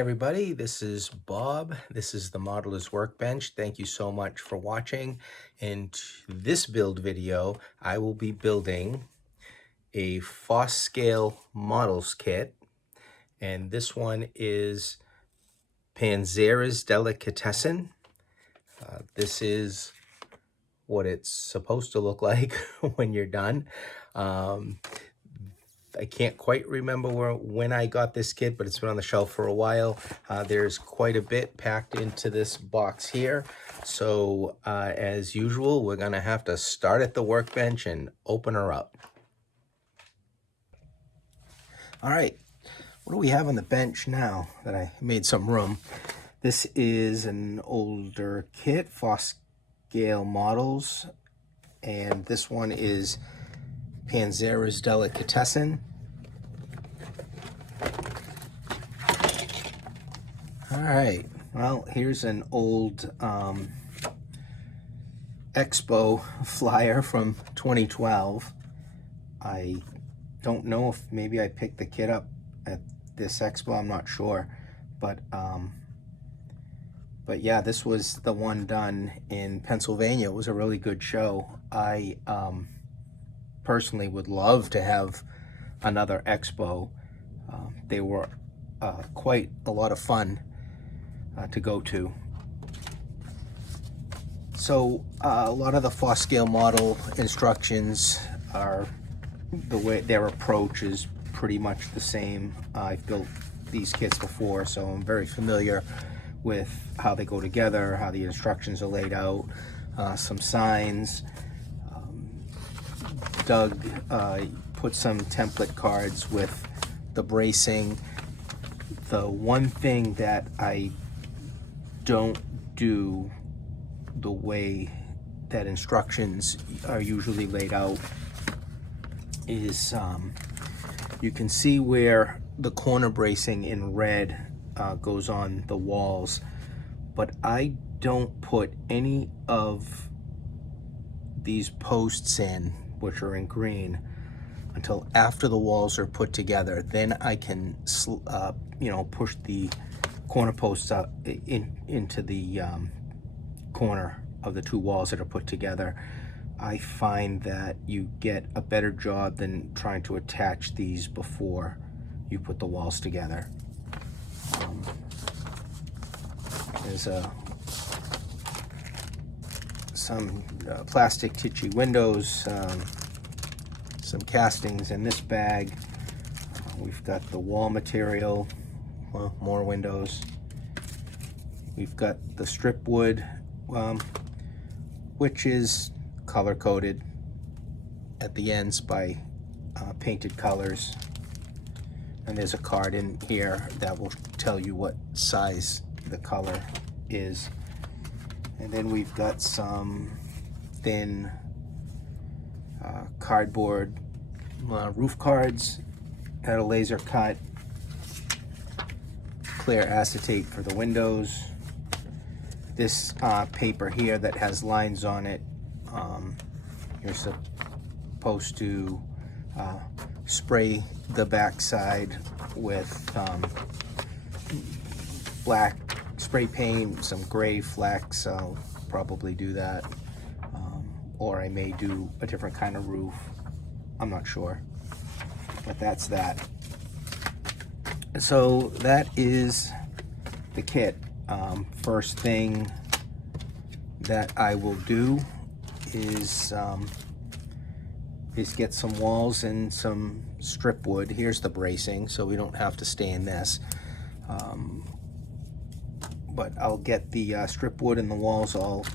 everybody, this is Bob. This is the Modeler's Workbench. Thank you so much for watching. In this build video, I will be building a Foscale models kit, and this one is Panzera's Delicatessen. This is what it's supposed to look like when you're done. I can't quite remember when I got this kit, but it's been on the shelf for a while. There's quite a bit packed into this box here. So as usual, we're gonna have to start at the workbench and open her up. All right, what do we have on the bench now that I made some room? This is an older kit, Foscale models, and this one is Panzera's Delicatessen. All right, well, here's an old Expo flyer from 2012. I don't know if maybe I picked the kit up at this Expo, I'm not sure, but yeah, this was the one done in Pennsylvania. It was a really good show. I personally would love to have another Expo. They were quite a lot of fun to go to. So a lot of the Foscale model instructions are the way their approach is pretty much the same. I've built these kits before, so I'm very familiar with how they go together, how the instructions are laid out, some signs. Doug put some template cards with the bracing. The one thing that I don't do the way that instructions are usually laid out is you can see where the corner bracing in red goes on the walls, but I don't put any of these posts in, which are in green, until after the walls are put together. Then I can push the corner posts up into the corner of the two walls that are put together. I find that you get a better job than trying to attach these before you put the walls together. There's some plastic Tichy windows, some castings in this bag. We've got the wall material, well, more windows. We've got the strip wood, which is color coded at the ends by painted colors. And there's a card in here that will tell you what size the color is. And then we've got some thin cardboard roof cards that are laser cut, clear acetate for the windows. This paper here that has lines on it, you're supposed to spray the backside with black spray paint, some gray flecks. I'll probably do that, or I may do a different kind of roof. I'm not sure, but that's that. So that is the kit. First thing that I will do is get some walls and some strip wood. Here's the bracing, so we don't have to stain this. But I'll get the strip wood and the walls all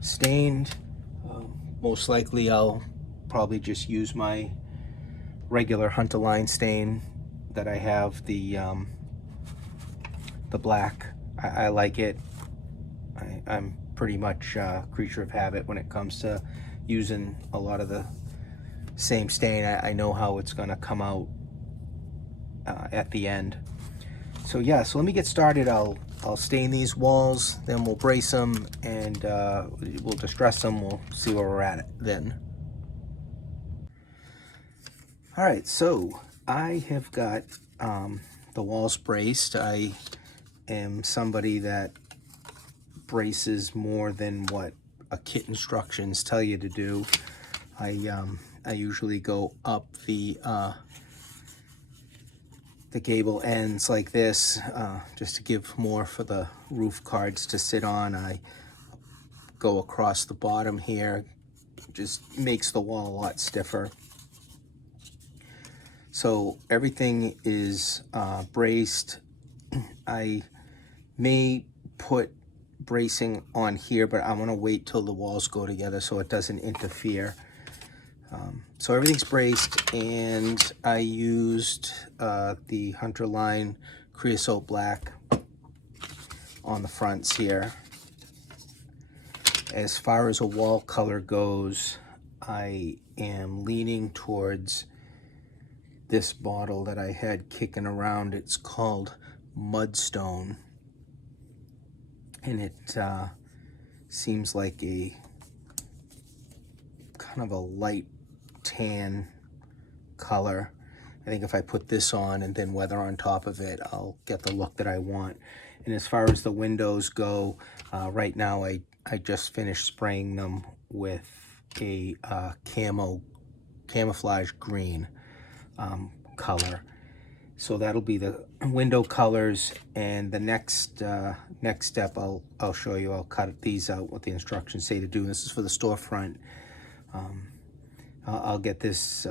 stained. Most likely I'll probably just use my regular Hunter line stain that I have, the black. I like it. I'm pretty much a creature of habit when it comes to using a lot of the same stain. I know how it's gonna come out at the end. So yeah, so let me get started. I'll stain these walls, then we'll brace them, and we'll distress them. We'll see where we're at then. All right, so I have got the walls braced. I am somebody that braces more than what a kit instructions tell you to do. I usually go up the gable ends like this, just to give more for the roof cards to sit on. I go across the bottom here, just makes the wall a lot stiffer. So everything is braced. I may put bracing on here, but I want to wait till the walls go together so it doesn't interfere. So everything's braced, and I used the Hunter Line Creosote Black on the fronts here. As far as a wall color goes, I am leaning towards this bottle that I had kicking around. It's called Mudstone, and it seems like a kind of a light tan color. I think if I put this on and then weather on top of it, I'll get the look that I want. And as far as the windows go, right now I just finished spraying them with a camouflage green color. So that'll be the window colors, and the next step I'll show you. I'll cut these out, what the instructions say to do. This is for the storefront. I'll get this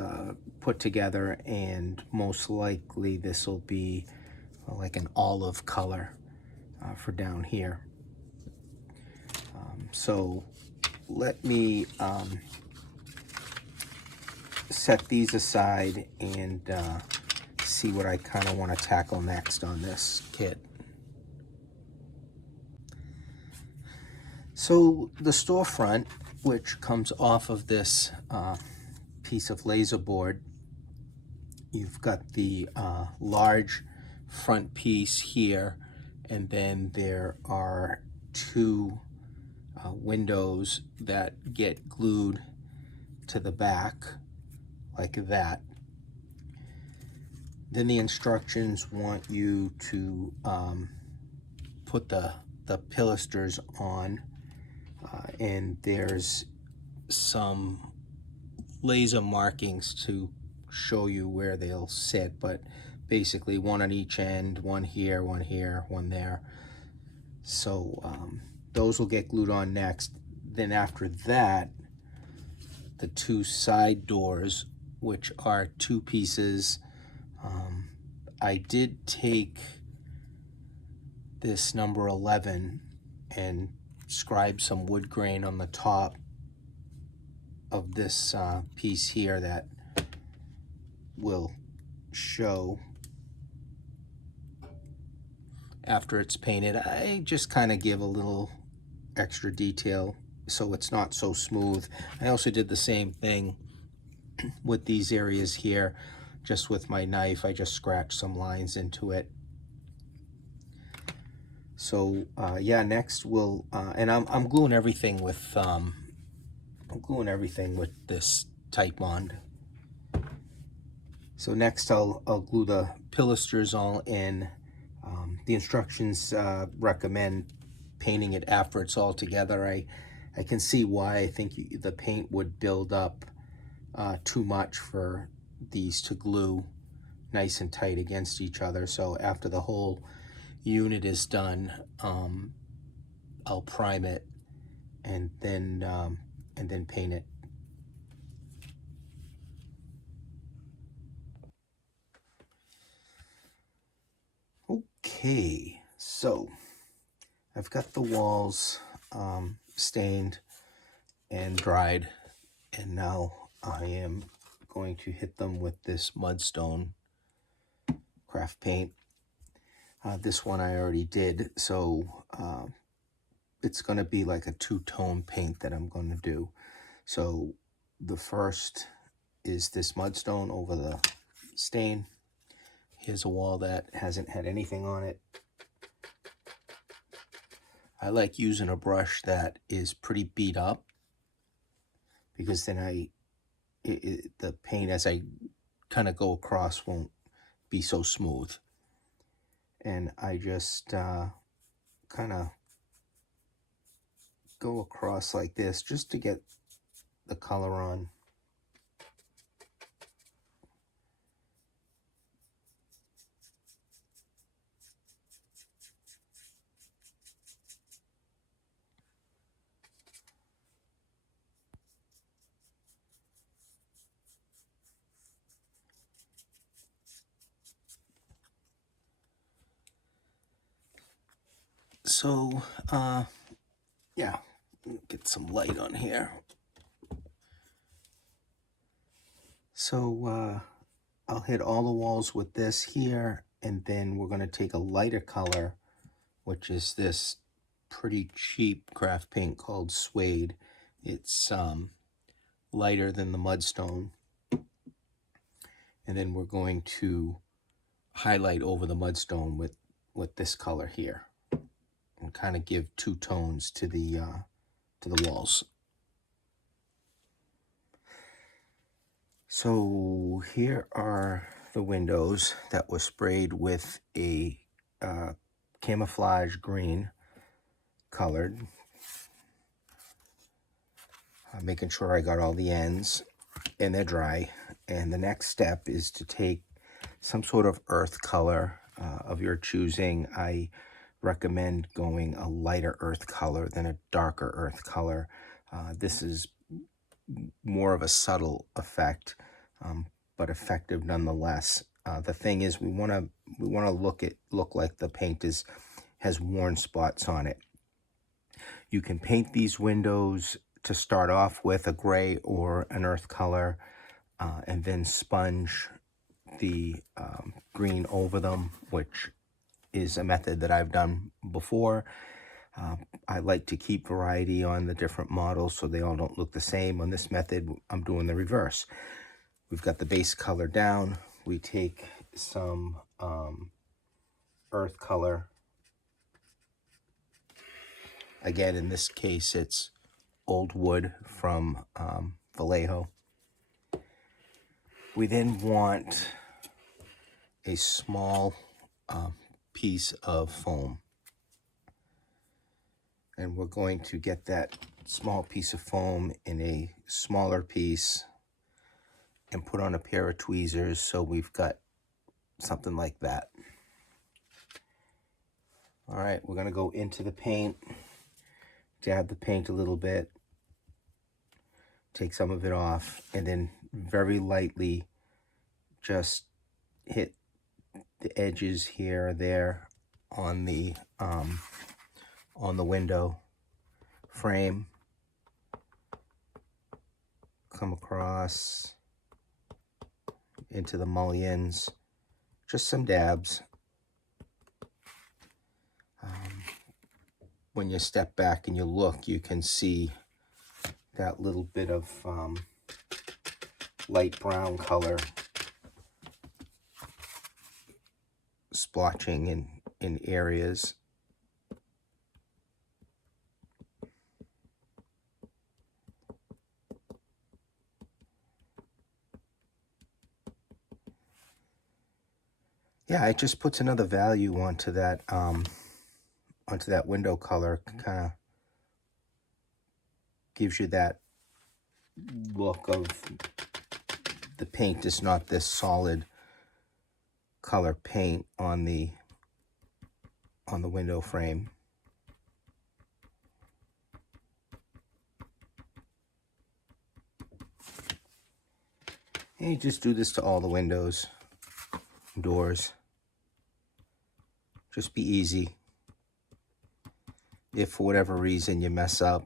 put together, and most likely this will be like an olive color for down here. So let me set these aside and see what I kind of want to tackle next on this kit. So the storefront, which comes off of this piece of laser board, you've got the large front piece here, and then there are two windows that get glued to the back like that. Then the instructions want you to put the pilasters on, and there's some laser markings to show you where they'll sit, but basically one on each end, one here, one there. So those will get glued on next. Then after that, the two side doors, which are two pieces. I did take this number 11 and scribe some wood grain on the top of this piece here that will show after it's painted. I just kind of give a little extra detail so it's not so smooth. I also did the same thing with these areas here. Just with my knife, I just scratched some lines into it. So yeah, next we'll and I'm gluing everything with this Titebond. So next I'll glue the pilasters all in. The instructions recommend painting it after it's all together. I can see why. I think the paint would build up too much for these to glue nice and tight against each other. So after the whole unit is done, I'll prime it and then paint it. Okay, so I've got the walls stained and dried, and now I am going to hit them with this Mudstone craft paint. This one I already did, so it's going to be like a two-tone paint that I'm going to do. So the first is this Mudstone over the stain. Here's a wall that hasn't had anything on it. I like using a brush that is pretty beat up, because then the paint as I kind of go across won't be so smooth. and I just kind of go across like this just to get the color on. So, yeah, get some light on here. So, I'll hit all the walls with this here, and then we're going to take a lighter color, which is this pretty cheap craft paint called Suede. It's lighter than the mudstone. And then we're going to highlight over the mudstone with this color here, and kind of give two tones to the walls. So here are the windows that were sprayed with a camouflage green colored. Making sure I got all the ends and they're dry. And the next step is to take some sort of earth color of your choosing. I recommend going a lighter earth color than a darker earth color. This is more of a subtle effect, but effective nonetheless. The thing is, we want to look like the paint has worn spots on it. You can paint these windows to start off with a gray or an earth color, and then sponge the green over them, which is a method that I've done before. I like to keep variety on the different models so they all don't look the same. On this method, I'm doing the reverse. We've got the base color down. We take some earth color. Again, in this case, it's old wood from Vallejo. We then want a small piece of foam. And we're going to get that small piece of foam in a smaller piece and put on a pair of tweezers, so we've got something like that. All right, we're gonna go into the paint, dab the paint a little bit, take some of it off, and then very lightly just hit the edges here or there on the window frame. Come across into the mullions, just some dabs. When you step back and you look, you can see that little bit of light brown color splotching in areas. Yeah, it just puts another value onto that window color. Kind of gives you that look of the paint is not this solid color paint on the window frame. And you just do this to all the windows, doors. Just be easy. If for whatever reason you mess up,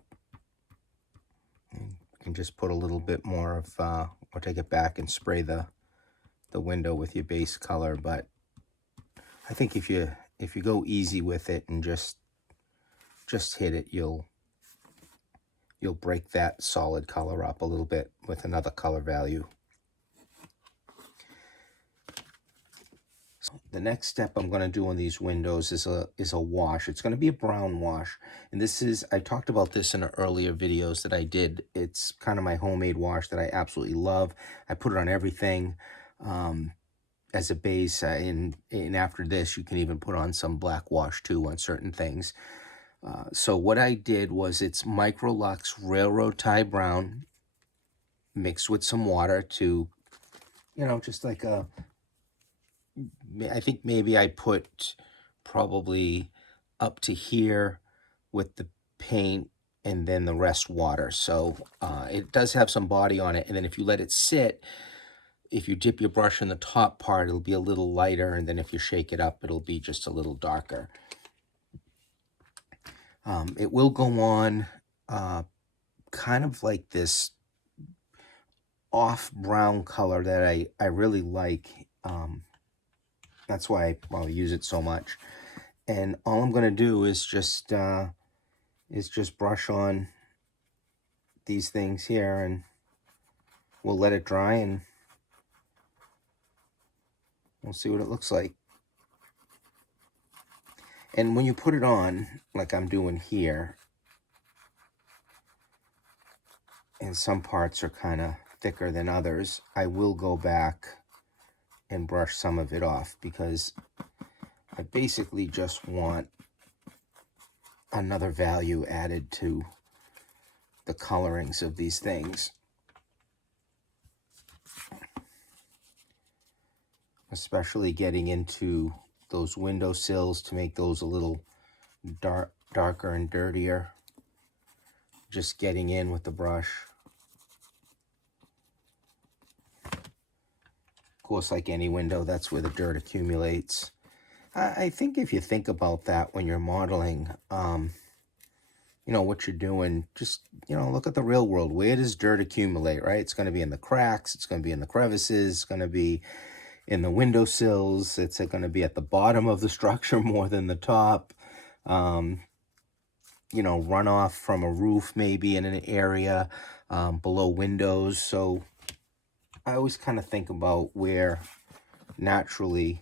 you can just put a little bit more of, or take it back and spray the window with your base color. But I think if you go easy with it and just hit it, you'll break that solid color up a little bit with another color value. The next step I'm going to do on these windows is a wash. It's going to be a brown wash. And this is, I talked about this in earlier videos that I did. It's kind of my homemade wash that I absolutely love. I put it on everything. And as a base, and after this, you can even put on some black wash too on certain things. So what I did was it's Microlux Railroad Tie Brown mixed with some water to, just like I think maybe I put probably up to here with the paint and then the rest water. So it does have some body on it. And then if you let it sit, if you dip your brush in the top part, it'll be a little lighter. And then if you shake it up, it'll be just a little darker. It will go on kind of like this off brown color that I really like. That's why I use it so much. And all I'm going to do is just brush on these things here, and we'll let it dry and we'll see what it looks like. And when you put it on, like I'm doing here, and some parts are kind of thicker than others, I will go back and brush some of it off, because I basically just want another value added to the colorings of these things. Especially getting into those windowsills to make those a little darker and dirtier. Just getting in with the brush. Of course, like any window, that's where the dirt accumulates. I think if you think about that when you're modeling, what you're doing, just, look at the real world. Where does dirt accumulate, right? It's going to be in the cracks. It's going to be in the crevices. It's going to be in the windowsills. It's going to be at the bottom of the structure more than the top. Runoff from a roof maybe in an area below windows. So I always kind of think about where naturally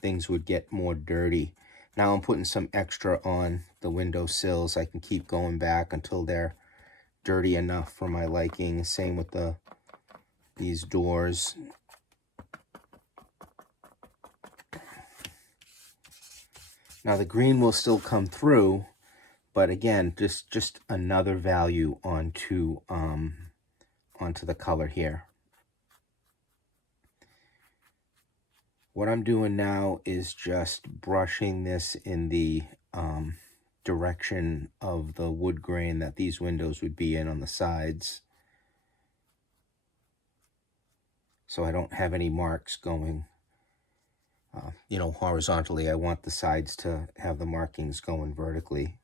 things would get more dirty. Now I'm putting some extra on the windowsills. I can keep going back until they're dirty enough for my liking. Same with these doors. Now the green will still come through, but again, just another value onto the color here. What I'm doing now is just brushing this in the direction of the wood grain that these windows would be in on the sides. So I don't have any marks going, horizontally. I want the sides to have the markings going vertically,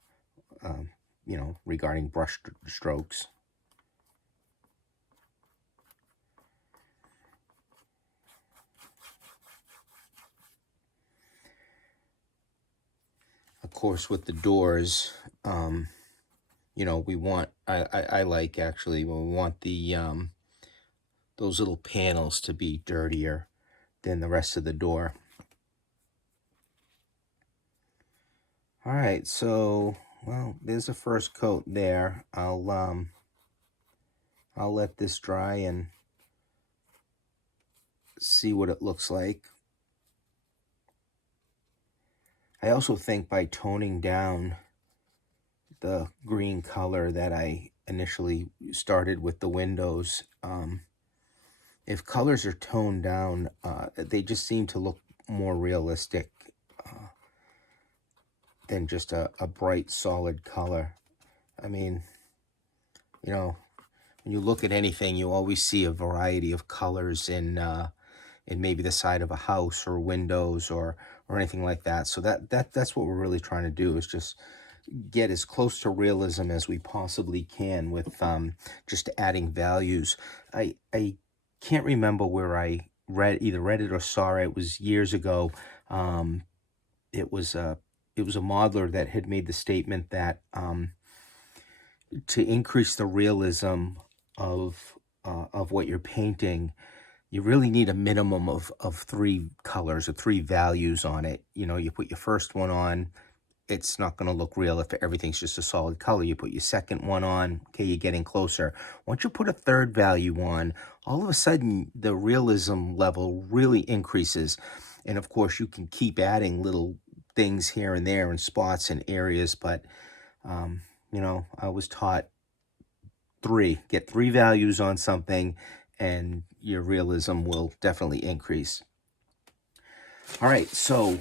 regarding brush strokes. Of course, with the doors, we want, I like actually, we want the, those little panels to be dirtier than the rest of the door. All right, so, well, there's the first coat there. I'll let this dry and see what it looks like. I also think by toning down the green color that I initially started with the windows, if colors are toned down, they just seem to look more realistic than just a bright, solid color. I mean, when you look at anything, you always see a variety of colors in maybe the side of a house or windows or anything like that. So that's what we're really trying to do, is just get as close to realism as we possibly can with just adding values. I can't remember where I either read it or saw it. It was years ago. It was a modeler that had made the statement that to increase the realism of what you're painting, you really need a minimum of 3 colors or 3 values on it. You put your first one on, it's not going to look real if everything's just a solid color. You put your second one on, okay, you're getting closer. Once you put a third value on, all of a sudden the realism level really increases. And of course, you can keep adding little things here and there in spots and areas, but you know, I was taught get three values on something and your realism will definitely increase. All right, so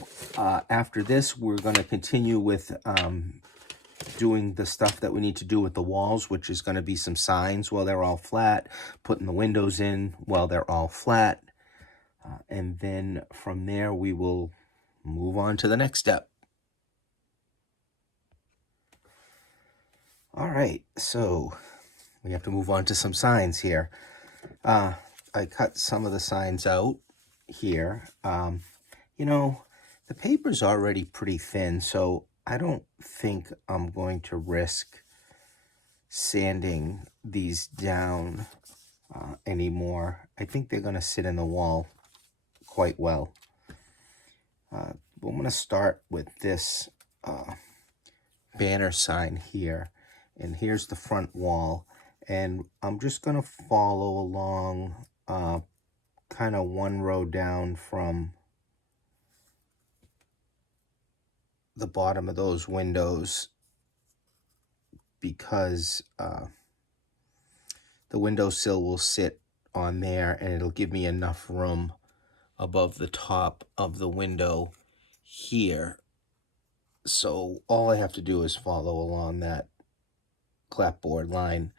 after this, we're going to continue with doing the stuff that we need to do with the walls, which is going to be some signs while they're all flat, putting the windows in while they're all flat, and then from there we will move on to the next step. All right, so we have to move on to some signs here. I cut some of the signs out here. You know, the paper's already pretty thin, so I don't think I'm going to risk sanding these down anymore. I think they're going to sit in the wall quite well. I'm going to start with this banner sign here, and here's the front wall, and I'm just going to follow along kind of one row down from the bottom of those windows, because the windowsill will sit on there and it'll give me enough room above the top of the window here. So all I have to do is follow along that clapboard line.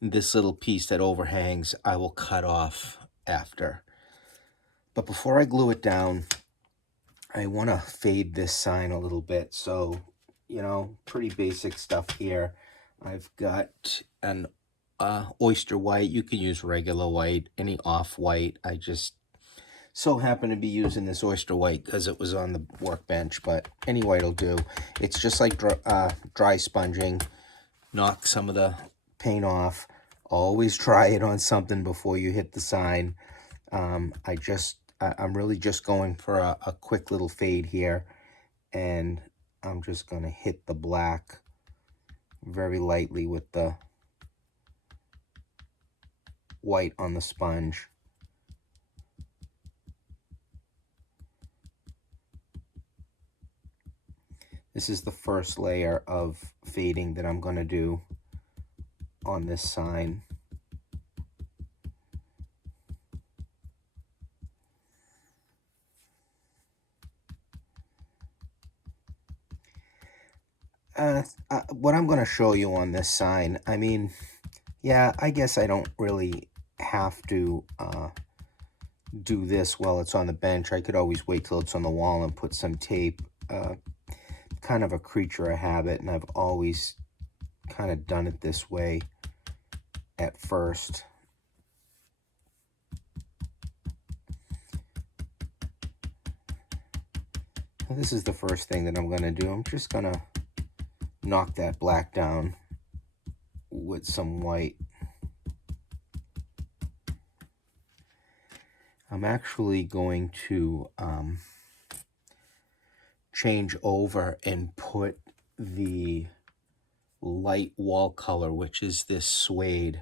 This little piece that overhangs, I will cut off after. But before I glue it down, I want to fade this sign a little bit. So, you know, pretty basic stuff here. I've got an oyster white. You can use regular white, any off-white. I just so happen to be using this oyster white because it was on the workbench, but any white will do. It's just like dry sponging. Knock some of the paint off. Always try it on something before you hit the sign. I'm really just going for a quick little fade here, and I'm just going to hit the black very lightly with the white on the sponge. This is the first layer of fading that I'm going to do on this sign. What I'm going to show you on this sign, I mean, yeah, I guess I don't really have to do this while it's on the bench. I could always wait till it's on the wall and put some tape. Kind of a creature of habit, and I've always kind of done it this way at first. This is the first thing that I'm going to do. I'm just going to knock that black down with some white. I'm actually going to change over and put the light wall color, which is this suede.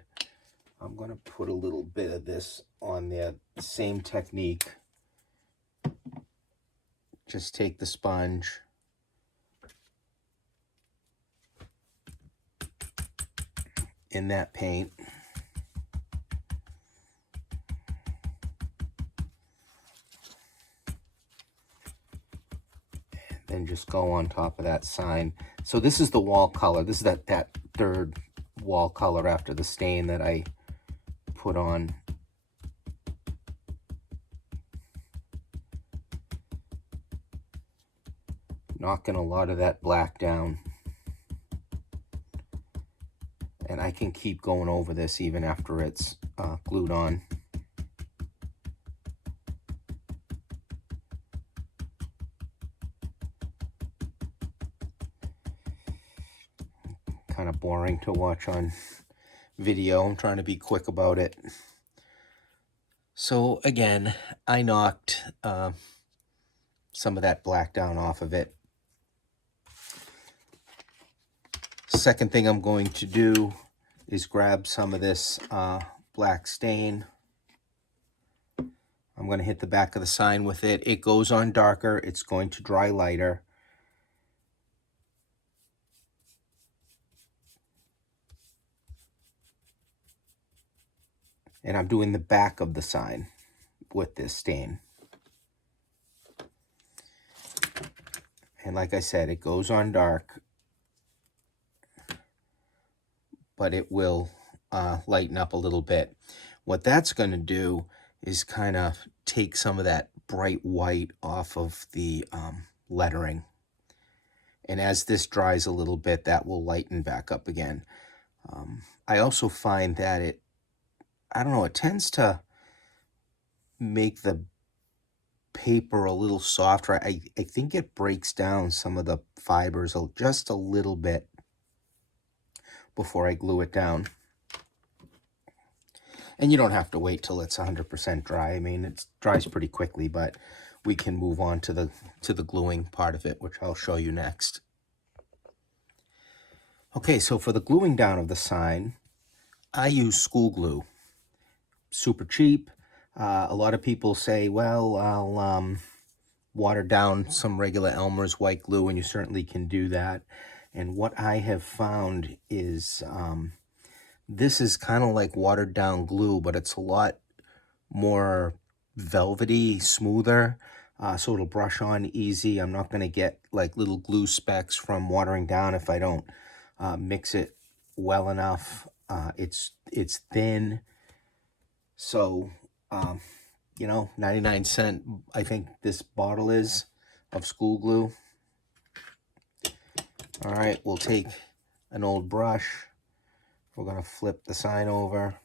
I'm going to put a little bit of this on there. Same technique. Just take the sponge, in that paint, then just go on top of that sign. So this is the wall color. This is that third wall color after the stain that I put on. Knocking a lot of that black down. And I can keep going over this even after it's glued on. Kind of boring to watch on video. I'm trying to be quick about it. So again, I knocked some of that black down off of it. Second thing I'm going to do is grab some of this black stain. I'm going to hit the back of the sign with it. It goes on darker. It's going to dry lighter. And I'm doing the back of the sign with this stain. And like I said, it goes on dark, but it will lighten up a little bit. What that's going to do is kind of take some of that bright white off of the lettering. And as this dries a little bit, that will lighten back up again. I also find that it tends to make the paper a little softer. I think it breaks down some of the fibers just a little bit before I glue it down. And you don't have to wait till it's 100% dry. I mean, it dries pretty quickly, but we can move on to the gluing part of it, which I'll show you next. Okay, so for the gluing down of the sign, I use school glue. Super cheap. A lot of people say, well, I'll water down some regular Elmer's white glue, and you certainly can do that. And what I have found is this is kind of like watered down glue, but it's a lot more velvety, smoother, so it'll brush on easy. I'm not going to get like little glue specks from watering down if I don't mix it well enough. It's thin, so 99 cent I think this bottle is of school glue. All right, we'll take an old brush. We're going to flip the sign over.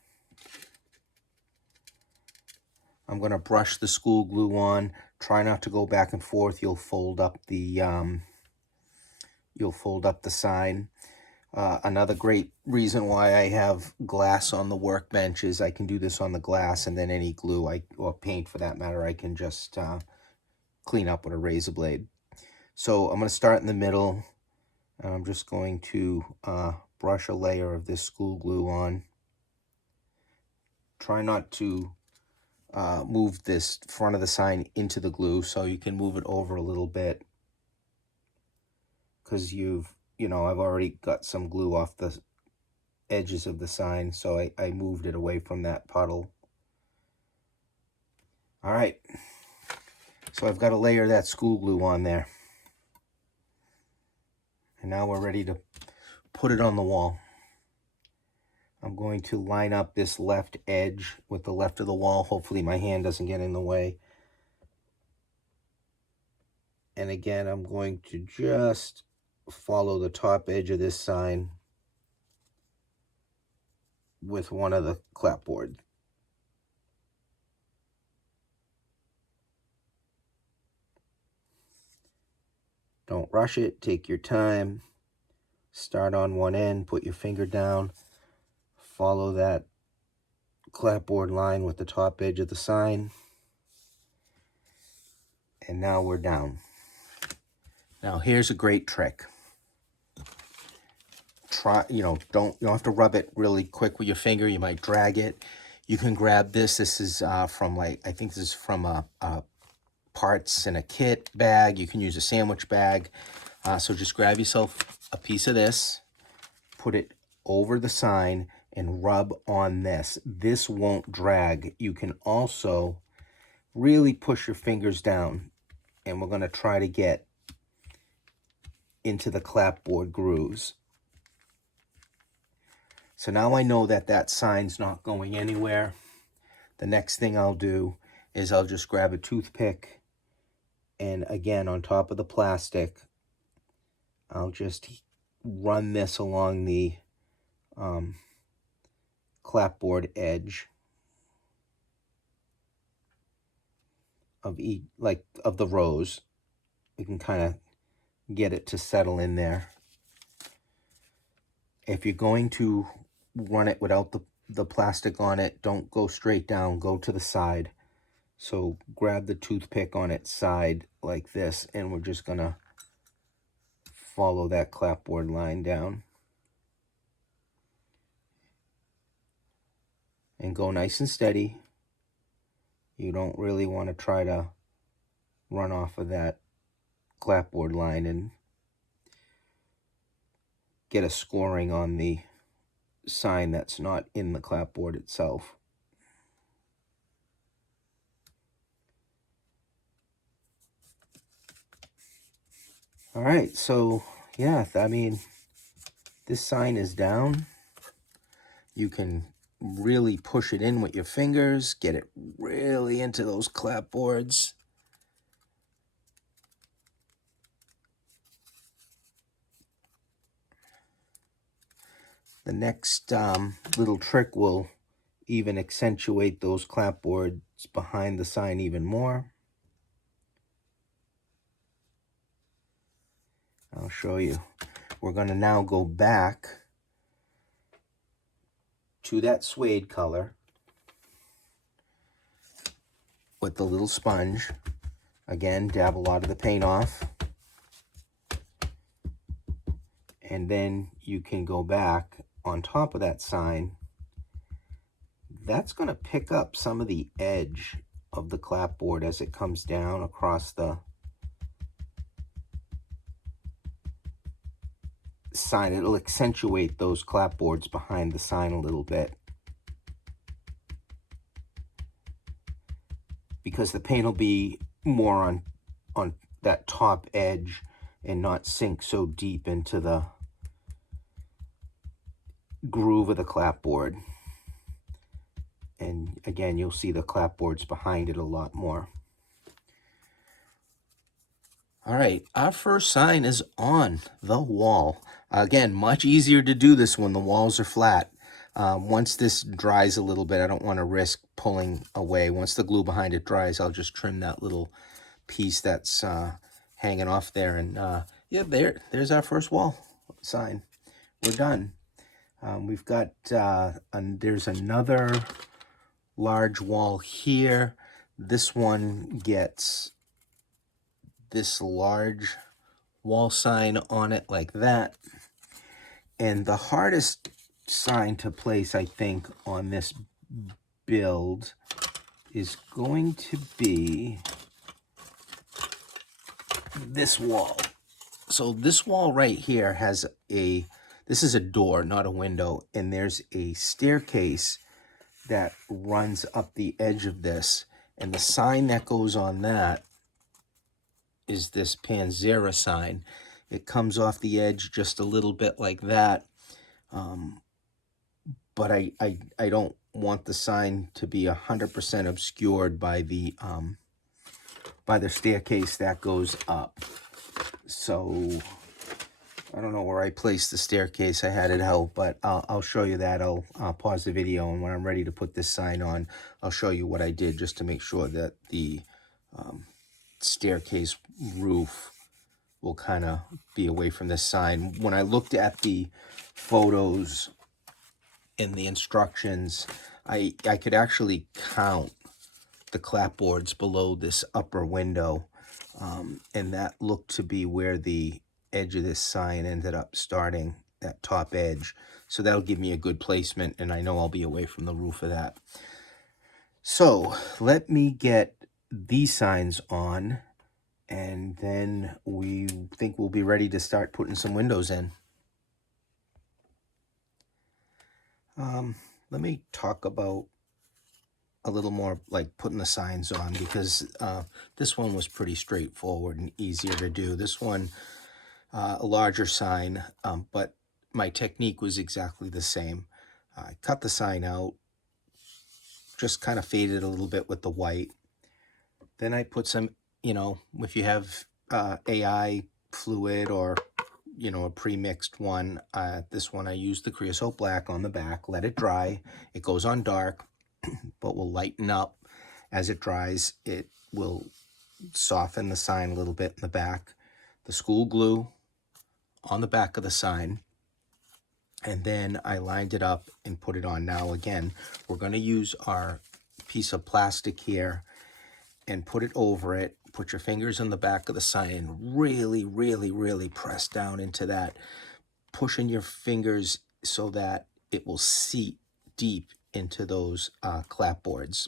I'm going to brush the school glue on. Try not to go back and forth. You'll fold up the sign. Another great reason why I have glass on the workbench is I can do this on the glass, and then any glue or paint for that matter, I can just clean up with a razor blade. So I'm going to start in the middle. And I'm just going to brush a layer of this school glue on. Try not to move this front of the sign into the glue, so you can move it over a little bit, because I've already got some glue off the edges of the sign, so I moved it away from that puddle. All right, so I've got a layer of that school glue on there, and now we're ready to put it on the wall. I'm going to line up this left edge with the left of the wall. Hopefully my hand doesn't get in the way. And again, I'm going to just follow the top edge of this sign with one of the clapboard. Don't rush it, take your time. Start on one end, put your finger down, follow that clapboard line with the top edge of the sign. And now we're down. Now here's a great trick. You don't have to rub it really quick with your finger. You might drag it. You can grab this. This is from I think this is from a parts in a kit bag. You can use a sandwich bag. So just grab yourself a piece of this, put it over the sign, and rub on this. This won't drag. You can also really push your fingers down, and we're going to try to get into the clapboard grooves. So now I know that that sign's not going anywhere. The next thing I'll do is I'll just grab a toothpick, and again, on top of the plastic, I'll just run this along the clapboard edge of the rows. You can kind of get it to settle in there. If you're going to run it without the plastic on it, don't go straight down, go to the side. So grab the toothpick on its side like this, and we're just gonna follow that clapboard line down. and go nice and steady. You don't really want to try to run off of that clapboard line and get a scoring on the sign that's not in the clapboard itself. All right, so yeah, I mean, this sign is down. You can really push it in with your fingers, get it really into those clapboards. The next little trick will even accentuate those clapboards behind the sign even more. I'll show you. We're going to now go back to that suede color with the little sponge. Again, dab a lot of the paint off. And then you can go back on top of that sign. That's going to pick up some of the edge of the clapboard as it comes down across the sign. It'll accentuate those clapboards behind the sign a little bit, because the paint will be more on that top edge and not sink so deep into the groove of the clapboard. And again, you'll see the clapboards behind it a lot more. All right, our first sign is on the wall. Again, much easier to do this when the walls are flat. Once this dries a little bit, I don't want to risk pulling away. Once the glue behind it dries, I'll just trim that little piece that's hanging off there. And yeah, there's our first wall sign. We're done. We've got, there's another large wall here. This one gets this large wall sign on it like that. And the hardest sign to place, I think, on this build is going to be this wall. So this wall right here has this is a door, not a window, and there's a staircase that runs up the edge of this. And the sign that goes on that is this Panzera sign. It comes off the edge just a little bit like that. But I don't want the sign to be 100% obscured by the staircase that goes up. So I don't know where I placed the staircase. I had it out, but I'll show you that. I'll pause the video, and when I'm ready to put this sign on, I'll show you what I did just to make sure that the staircase roof will kind of be away from this sign. When I looked at the photos in the instructions, I could actually count the clapboards below this upper window, and that looked to be where the edge of this sign ended up starting, that top edge. So that'll give me a good placement, and I know I'll be away from the roof of that. So let me get these signs on, and then we think we'll be ready to start putting some windows in. Let me talk about a little more like putting the signs on, because this one was pretty straightforward and easier to do. This one, a larger sign, but my technique was exactly the same. I cut the sign out, just kind of faded a little bit with the white. Then I put some, if you have AI fluid or, a pre-mixed one, this one I used the creosote black on the back, let it dry. It goes on dark, but will lighten up as it dries. It will soften the sign a little bit in the back. The school glue on the back of the sign, and then I lined it up and put it on. Now again, we're going to use our piece of plastic here and put it over it. Put your fingers on the back of the sign and really, really, really press down into that, pushing your fingers so that it will seat deep into those clapboards.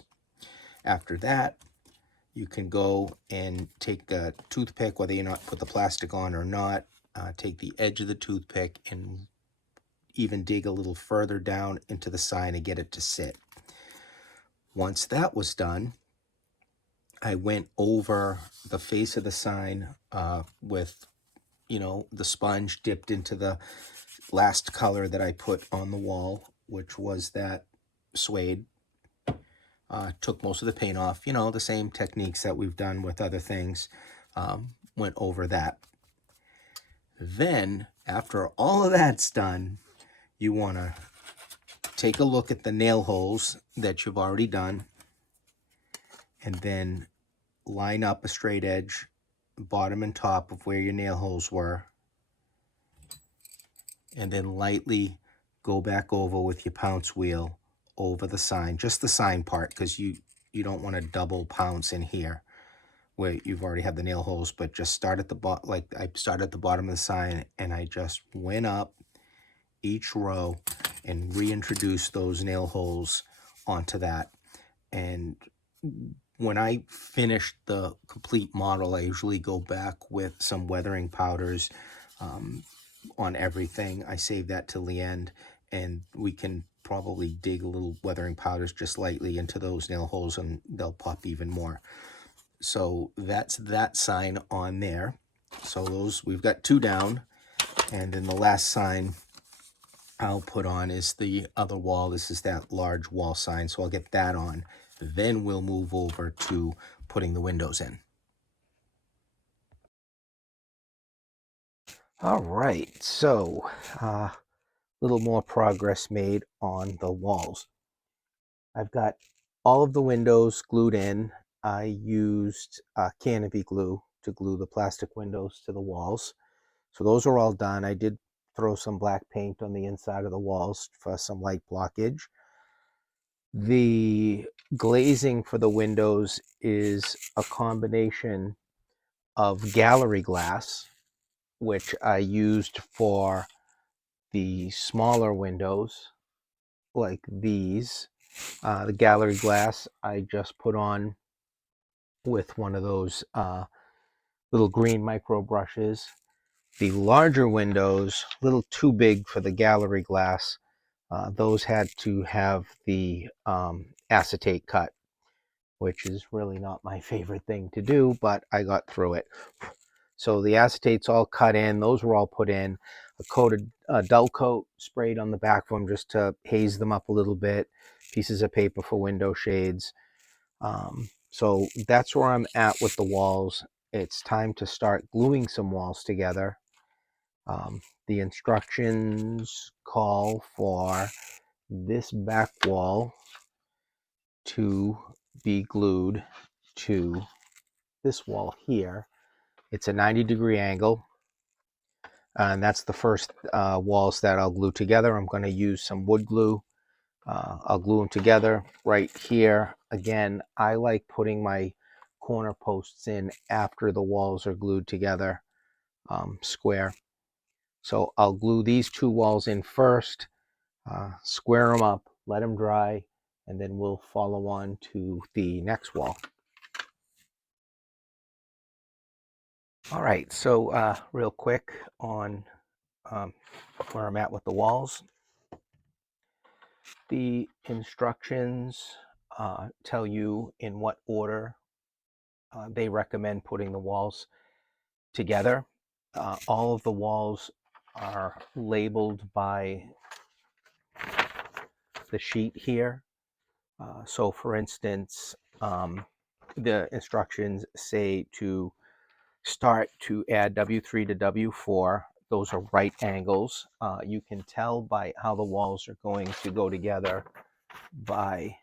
After that, you can go and take a toothpick, whether you not put the plastic on or not, take the edge of the toothpick and even dig a little further down into the sign and get it to sit. Once that was done, I went over the face of the sign with, the sponge dipped into the last color that I put on the wall, which was that suede. Took most of the paint off, the same techniques that we've done with other things. Went over that. Then, after all of that's done, you want to take a look at the nail holes that you've already done, and then line up a straight edge, bottom and top of where your nail holes were, and then lightly go back over with your pounce wheel over the sign, just the sign part, because you don't want to double pounce in here where you've already had the nail holes, but just start at the bottom. Like I started at the bottom of the sign and I just went up each row and reintroduced those nail holes onto that. And when I finish the complete model, I usually go back with some weathering powders on everything. I save that till the end, and we can probably dig a little weathering powders just lightly into those nail holes and they'll pop even more. So that's that sign on there. So those, we've got 2 down, and then the last sign I'll put on is the other wall. This is that large wall sign, so I'll get that on. Then we'll move over to putting the windows in. All right, so a little more progress made on the walls. I've got all of the windows glued in. I used canopy glue to glue the plastic windows to the walls. So those are all done. I did throw some black paint on the inside of the walls for some light blockage. The glazing for the windows is a combination of gallery glass, which I used for the smaller windows like these. The gallery glass I just put on with one of those little green micro brushes. The larger windows, a little too big for the gallery glass, those had to have the acetate cut, which is really not my favorite thing to do, but I got through it. So the acetate's all cut in, those were all put in, a dull coat sprayed on the back of them just to haze them up a little bit, pieces of paper for window shades. So that's where I'm at with the walls. It's time to start gluing some walls together. The instructions call for this back wall to be glued to this wall here. It's a 90-degree angle, and that's the first walls that I'll glue together. I'm going to use some wood glue. I'll glue them together right here. Again, I like putting my corner posts in after the walls are glued together, square. So I'll glue these 2 walls in first, square them up, let them dry, and then we'll follow on to the next wall. All right, so real quick on where I'm at with the walls. The instructions tell you in what order they recommend putting the walls together. All of the walls are labeled by the sheet here. So for instance, the instructions say to start to add W3 to W4. Those are right angles. You can tell by how the walls are going to go together by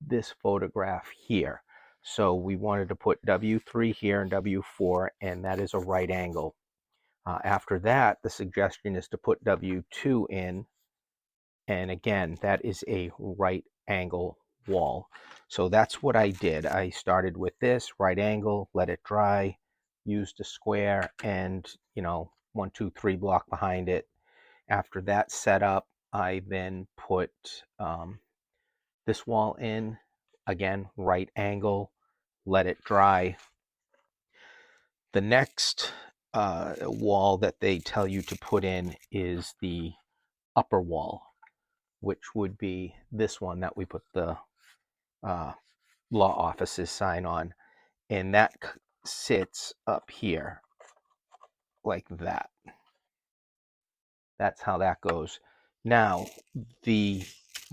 this photograph here. So we wanted to put W3 here and W4, and that is a right angle. After that, the suggestion is to put W2 in, and again, that is a right angle wall. So that's what I did. I started with this right angle, let it dry, used a square, and 1, 2, 3 block behind it. After that set up, I then put this wall in. Again, right angle, let it dry. The next wall that they tell you to put in is the upper wall, which would be this one that we put the uh, law office's sign on. And that sits up here like that. That's how that goes. Now, the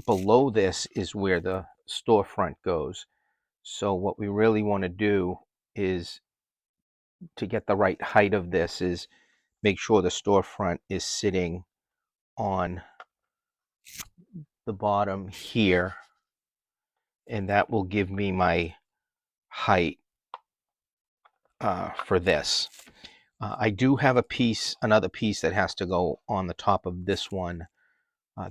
below this is where the storefront goes. So what we really want to do is, to get the right height of this, is make sure the storefront is sitting on the bottom here, and that will give me my height for this. I do have another piece that has to go on the top of this one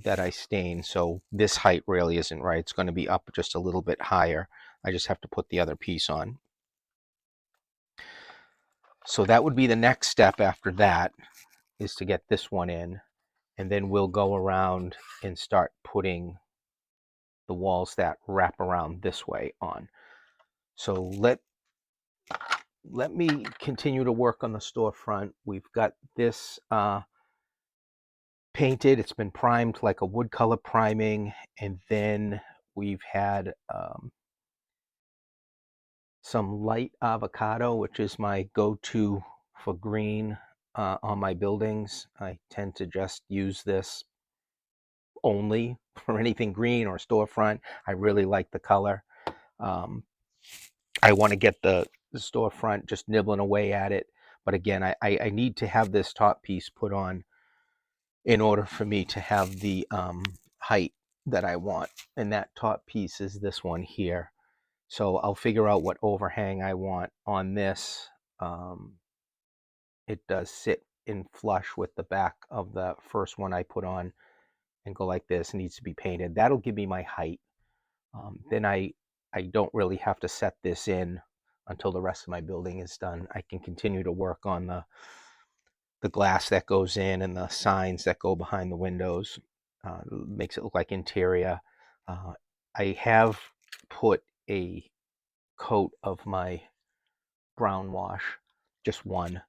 that I stain. So this height really isn't right. It's going to be up just a little bit higher. I just have to put the other piece on. So that would be the next step after that, is to get this one in, and then we'll go around and start putting the walls that wrap around this way on. So let me continue to work on the storefront. We've got this painted. It's been primed like a wood color priming, and then we've had some light avocado, which is my go-to for green on my buildings. I tend to just use this only for anything green or storefront. I really like the color. I want to get the storefront just nibbling away at it. But again, I need to have this top piece put on in order for me to have the height that I want. And that top piece is this one here. So I'll figure out what overhang I want on this. It does sit in flush with the back of the first one I put on, and go like this. It needs to be painted. That'll give me my height. Then I don't really have to set this in until the rest of my building is done. I can continue to work on the glass that goes in and the signs that go behind the windows. Makes it look like interior. I have put a coat of my brown wash, just one,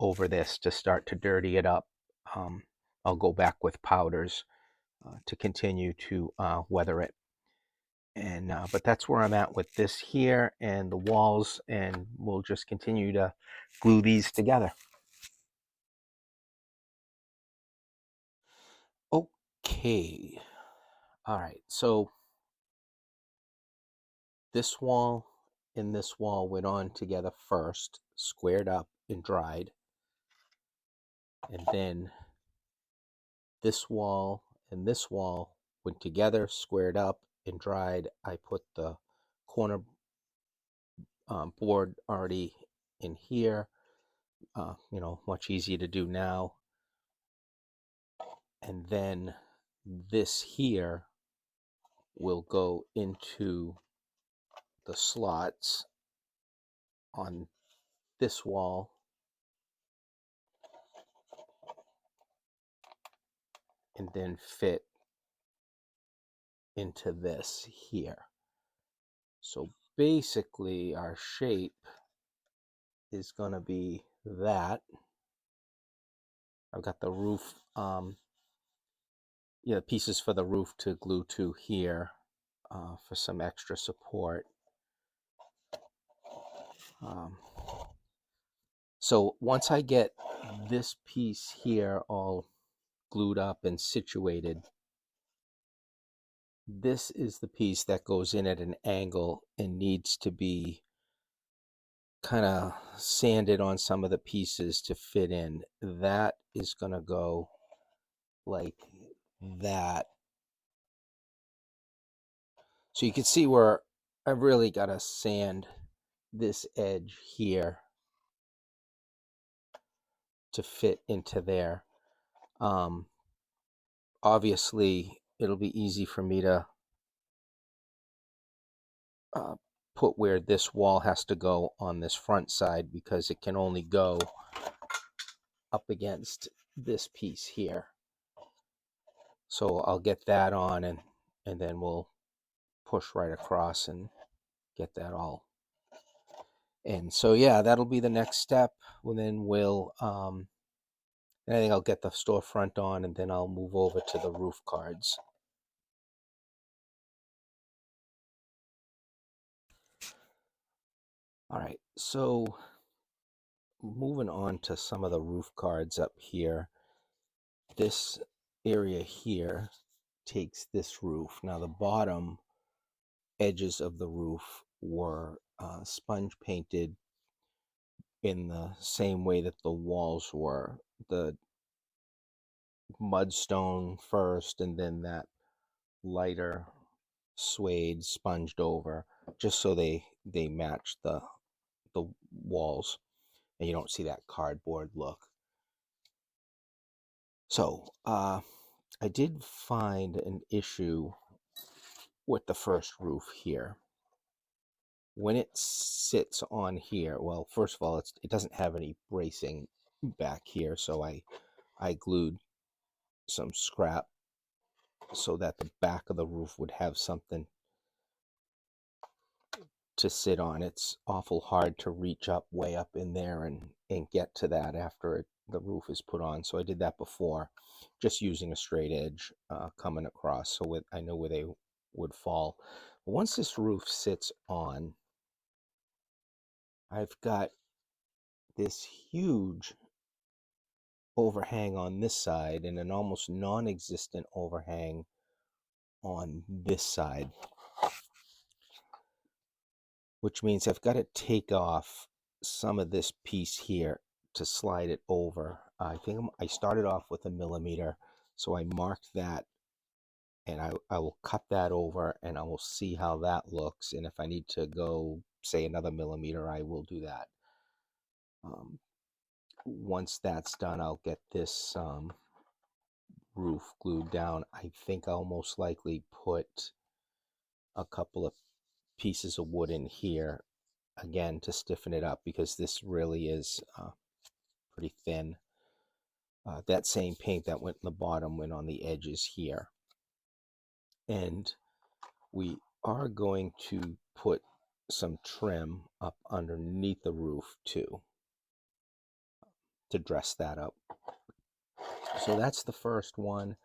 over this to start to dirty it up. I'll go back with powders to continue to weather it. And but that's where I'm at with this here and the walls, and we'll just continue to glue these together. Okay. All right. So this wall and this wall went on together first, squared up and dried. And then this wall and this wall went together, squared up and dried. I put the corner board already in here. Much easier to do now. And then this here will go into the slots on this wall, and then fit into this here. So basically our shape is going to be that. I've got the roof, pieces for the roof to glue to here for some extra support. So once I get this piece here all glued up and situated, this is the piece that goes in at an angle and needs to be kind of sanded on some of the pieces to fit in. That is going to go like that. So you can see where I've really got to sand this edge here to fit into there. Obviously, it'll be easy for me to put where this wall has to go on this front side, because it can only go up against this piece here. So I'll get that on, and then we'll push right across and get that all. And so, yeah, that'll be the next step. Well, then I think I'll get the storefront on, and then I'll move over to the roof cards. All right, so moving on to some of the roof cards up here. This area here takes this roof. Now the bottom edges of the roof were sponge painted in the same way that the walls were. The mudstone first, and then that lighter suede sponged over, just so they match the walls, and you don't see that cardboard look. So I did find an issue with the first roof here. When it sits on here, well, first of all, it doesn't have any bracing back here, so I glued some scrap so that the back of the roof would have something to sit on. It's awful hard to reach up way up in there and get to that after the roof is put on. So I did that before, just using a straight edge coming across, so I know where they would fall. But once this roof sits on, I've got this huge overhang on this side and an almost non-existent overhang on this side, which means I've got to take off some of this piece here to slide it over. I think I started off with a millimeter, so I marked that, and I will cut that over, and I will see how that looks, and if I need to go, say, another millimeter, I will do that. Once that's done, I'll get this roof glued down. I think I'll most likely put a couple of pieces of wood in here again to stiffen it up, because this really is pretty thin. That same paint that went in the bottom went on the edges here. And we are going to put some trim up underneath the roof too, to dress that up. So that's the first one.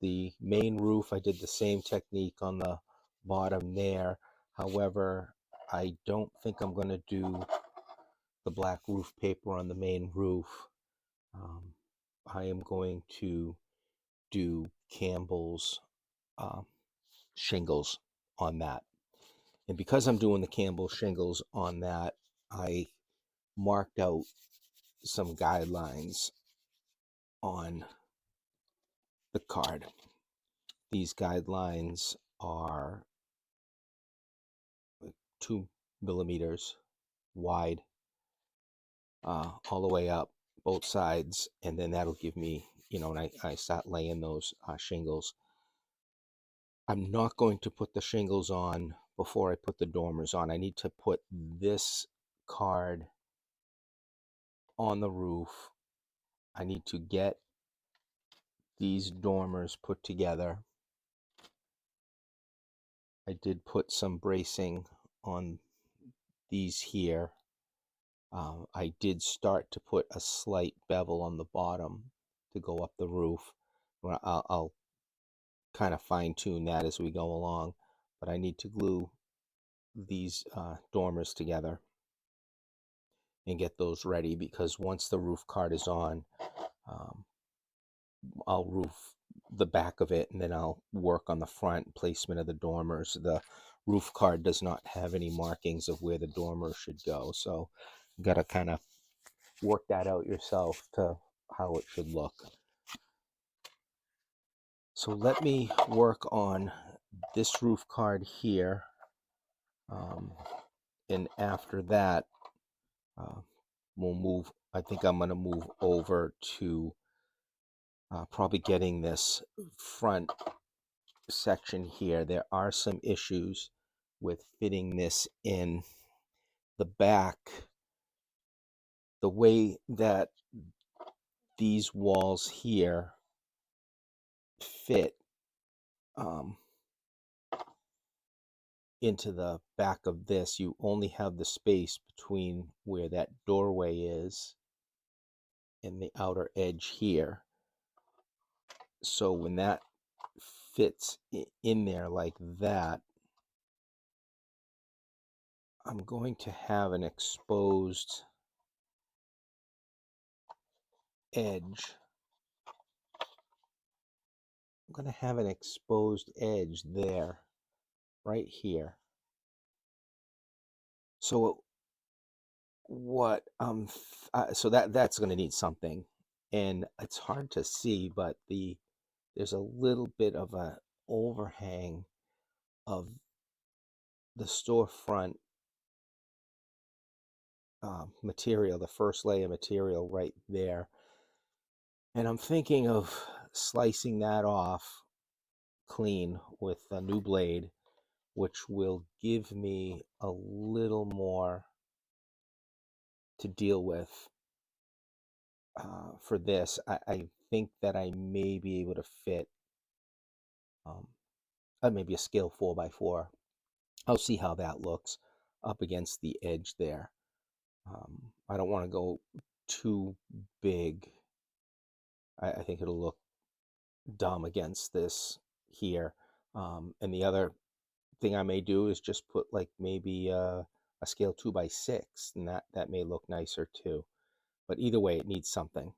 The main roof, I did the same technique on the bottom there. However, I don't think I'm going to do the black roof paper on the main roof. I am going to do Campbell's shingles on that. And because I'm doing the Campbell shingles on that, I marked out some guidelines on the card. These guidelines are 2 millimeters wide, all the way up both sides, and then that'll give me, and I start laying those shingles. I'm not going to put the shingles on before I put the dormers on. I need to put this card on the roof. I need to get these dormers put together. I did put some bracing on these here. I did start to put a slight bevel on the bottom to go up the roof. I'll kind of fine tune that as we go along, but I need to glue these dormers together and get those ready, because once the roof card is on, I'll roof the back of it, and then I'll work on the front placement of the dormers. The roof card does not have any markings of where the dormer should go, so you got to kind of work that out yourself to how it should look. So let me work on this roof card here, and after that we'll move. I think I'm going to move over to probably getting this front section here. There are some issues with fitting this in the back. The way that these walls here fit, into the back of this, you only have the space between where that doorway is and the outer edge here. So when that fits in there like that, I'm going to have an exposed edge. I'm going to have an exposed edge there, right here. So what so that's going to need something, and it's hard to see, but there's a little bit of a overhang of the storefront material, the first layer material right there, and I'm thinking of slicing that off clean with a new blade, which will give me a little more to deal with for this. I think that I may be able to fit maybe a scale 4x4. I'll see how that looks up against the edge there. I don't want to go too big. I think it'll look dumb against this here. And the other thing I may do is just put like maybe a scale 2x6, and that may look nicer too. But either way, it needs something.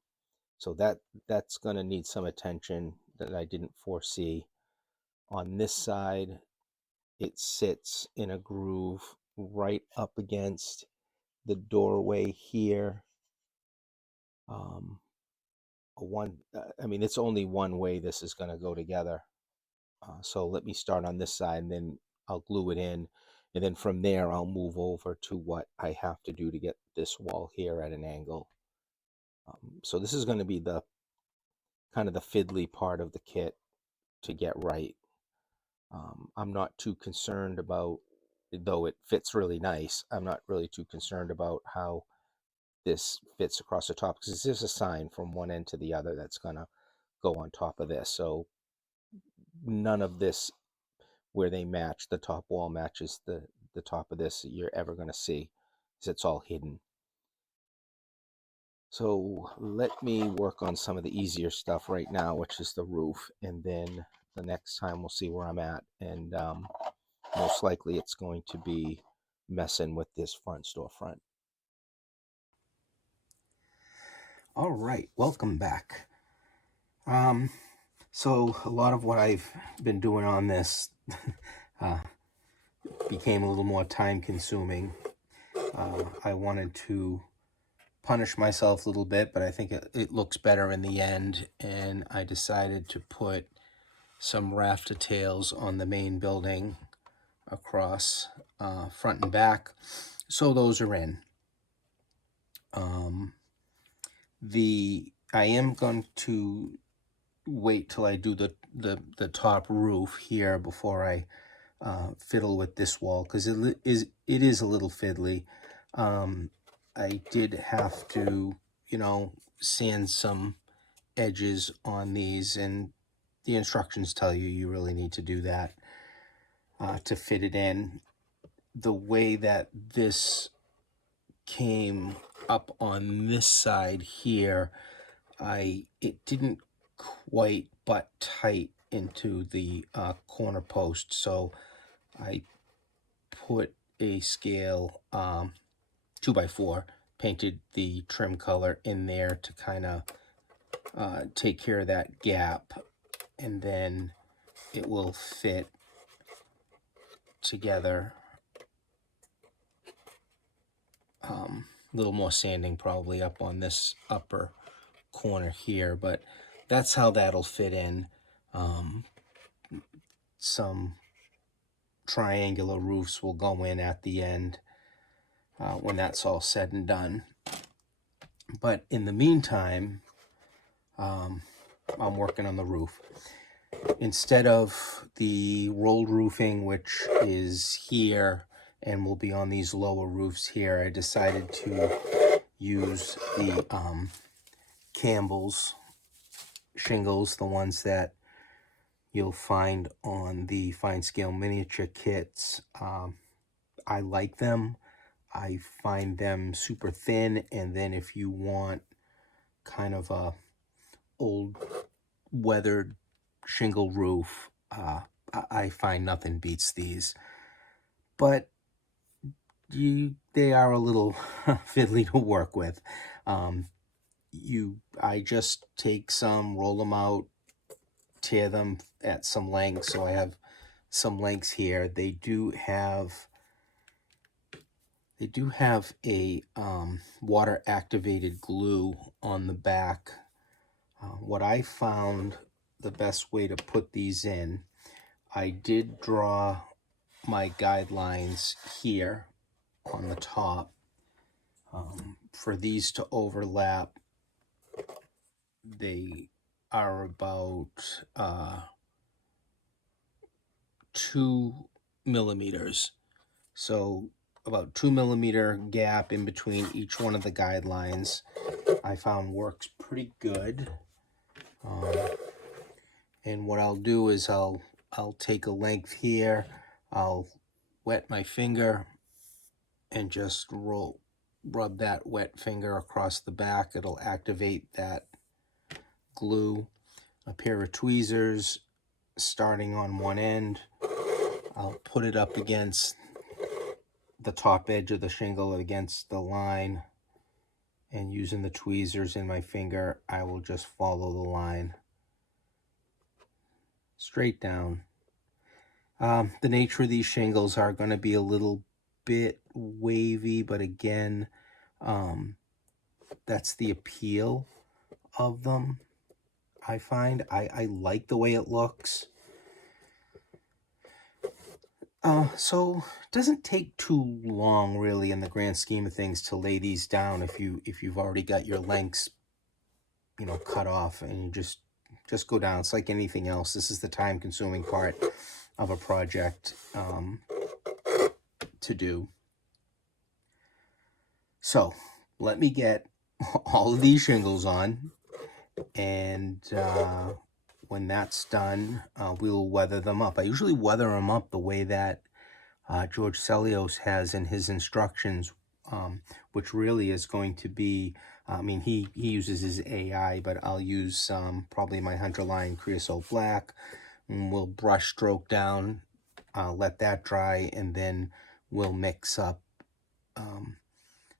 So that's going to need some attention that I didn't foresee. On this side, it sits in a groove right up against the doorway here. I mean, it's only one way this is going to go together. So let me start on this side, and then I'll glue it in. And then from there, I'll move over to what I have to do to get this wall here at an angle. So this is going to be the kind of the fiddly part of the kit to get right. I'm not too concerned about, though it fits really nice, I'm not really too concerned about how this fits across the top, because there's a sign from one end to the other that's going to go on top of this. So none of this where they match, the top wall matches the top of this, you're ever going to see, because it's all hidden. So let me work on some of the easier stuff right now, which is the roof, and then the next time we'll see where I'm at. And most likely it's going to be messing with this front storefront. All right, welcome back. So a lot of what I've been doing on this became a little more time consuming. I wanted to punish myself a little bit, but I think it looks better in the end, and I decided to put some rafter tails on the main building across front and back. So those are in. I am going to wait till I do the top roof here before I fiddle with this wall, because it is a little fiddly. I did have to, sand some edges on these, and the instructions tell you really need to do that to fit it in. The way that this came up on this side here, it didn't quite butt tight into the corner post, so I put a scale 2x4, painted the trim color in there to kind of take care of that gap, and then it will fit together. A little more sanding probably up on this upper corner here, but that's how that'll fit in. Some triangular roofs will go in at the end when that's all said and done. But in the meantime, I'm working on the roof. Instead of the rolled roofing, which is here and will be on these lower roofs here, I decided to use the Campbell's shingles, the ones that you'll find on the fine scale miniature kits. I like them. I find them super thin, and then if you want kind of a old weathered shingle roof, I find nothing beats these. But they are a little fiddly to work with. I just take some, roll them out, tear them at some length. So I have some lengths here. They do have a water activated glue on the back. What I found the best way to put these in, I did draw my guidelines here on the top. For these to overlap, they are about 2 millimeters. So about 2 millimeter gap in between each one of the guidelines I found works pretty good. And what I'll do is I'll take a length here, I'll wet my finger and just rub that wet finger across the back. It'll activate that glue. A pair of tweezers starting on one end. I'll put it up against the top edge of the shingle against the line, and using the tweezers in my finger, I will just follow the line straight down. The nature of these shingles are going to be a little bit wavy, but again, that's the appeal of them. I find I like the way it looks. So it doesn't take too long, really, in the grand scheme of things, to lay these down if you've already got your lengths, cut off, and you just go down. It's like anything else. This is the time-consuming part of a project to do. So let me get all of these shingles on, and when that's done, we'll weather them up. I usually weather them up the way that George Celios has in his instructions, which really is going to be, he uses his AI, but I'll use probably my Hunter Line Creosote Black, and we'll brush stroke down, let that dry, and then we'll mix up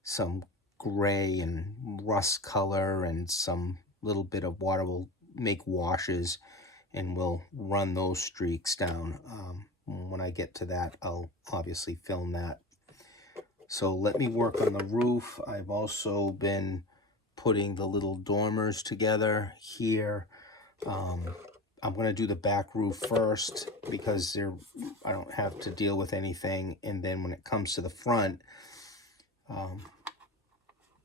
some gray and rust color and some little bit of water. We'll make washes, and we'll run those streaks down. When I get to that, I'll obviously film that. So let me work on the roof. I've also been putting the little dormers together here. I'm going to do the back roof first because I don't have to deal with anything. And then when it comes to the front,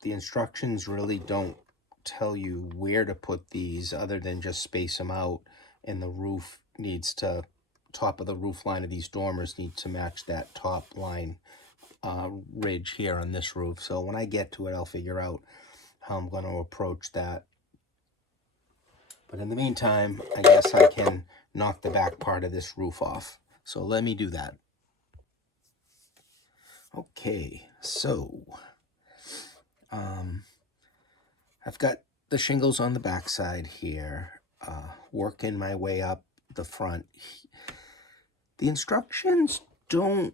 the instructions really don't tell you where to put these other than just space them out, and the roof needs to, top of the roof line of these dormers need to match that top line ridge here on this roof. So when I get to it, I'll figure out how I'm going to approach that. But in the meantime, I guess I can knock the back part of this roof off. So let me do that. Okay, so I've got the shingles on the back side here, working my way up the front. The instructions don't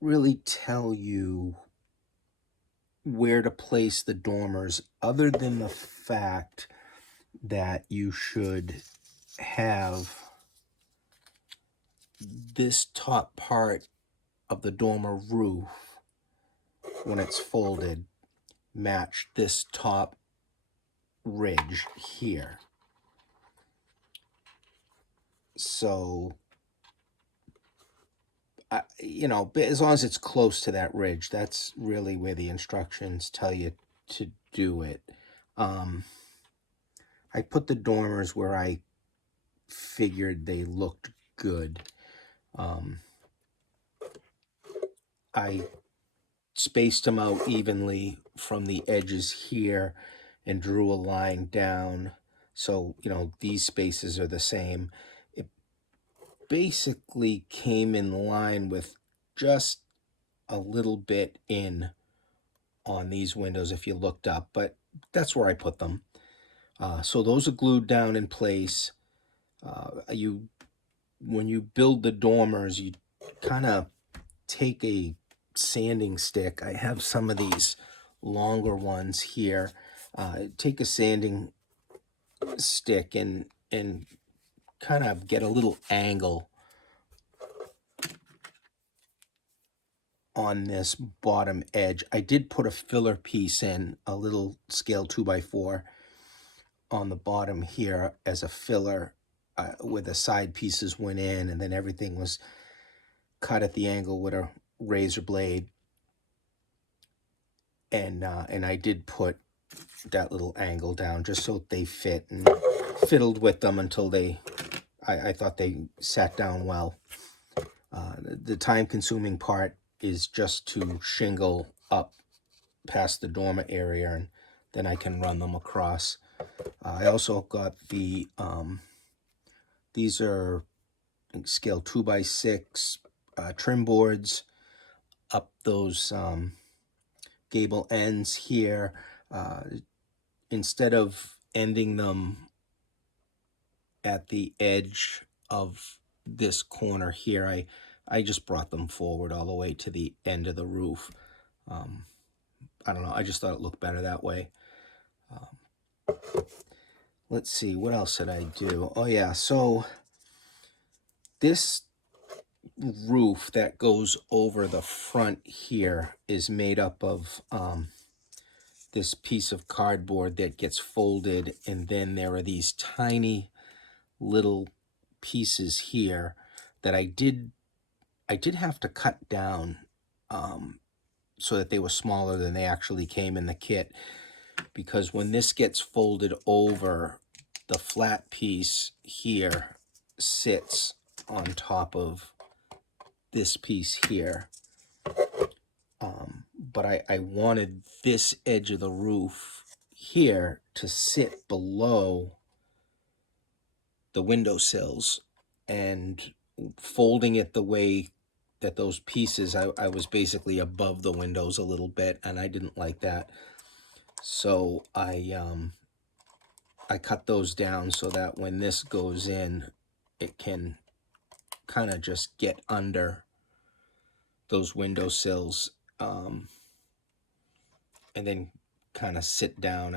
really tell you where to place the dormers, other than the fact that you should have this top part of the dormer roof, when it's folded, match this top ridge here. So, as long as it's close to that ridge, that's really where the instructions tell you to do it. I put the dormers where I figured they looked good. I spaced them out evenly from the edges here and drew a line down. So, these spaces are the same. basically came in line with just a little bit in on these windows if you looked up, but that's where I put them. So those are glued down in place. When you build the dormers, you kind of take a sanding stick. I have some of these longer ones here. Take a sanding stick and kind of get a little angle on this bottom edge. I did put a filler piece in, a little scale 2x4 on the bottom here as a filler, where the side pieces went in, and then everything was cut at the angle with a razor blade. And I did put that little angle down just so they fit, and fiddled with them until I thought they sat down well. The time-consuming part is just to shingle up past the dormer area, and then I can run them across. I also got the, these are scale 2x6 trim boards up those gable ends here. Instead of ending them at the edge of this corner here, I just brought them forward all the way to the end of the roof. I don't know, I just thought it looked better that way. Let's see, what else did I do? Oh yeah, so this roof that goes over the front here is made up of this piece of cardboard that gets folded, and then there are these tiny little pieces here that I did have to cut down so that they were smaller than they actually came in the kit, because when this gets folded over, the flat piece here sits on top of this piece here. But I wanted this edge of the roof here to sit below the windowsills, and folding it the way that those pieces, I was basically above the windows a little bit, and I didn't like that. So I cut those down so that when this goes in, it can kind of just get under those windowsills, and then kind of sit down.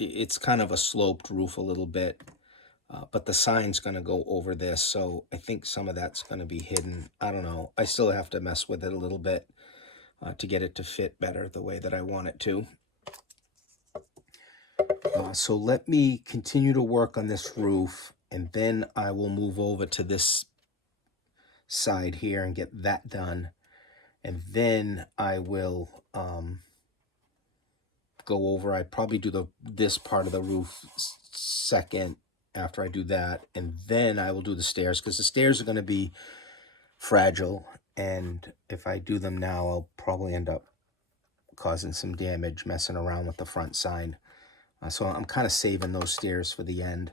It's kind of a sloped roof a little bit, but the sign's going to go over this, so I think some of that's going to be hidden. I don't know. I still have to mess with it a little bit to get it to fit better the way that I want it to. So let me continue to work on this roof, and then I will move over to this side here and get that done. And then I will go over, I probably do this part of the roof second after I do that, and then I will do the stairs, because the stairs are going to be fragile, and if I do them now, I'll probably end up causing some damage messing around with the front sign. So I'm kind of saving those stairs for the end.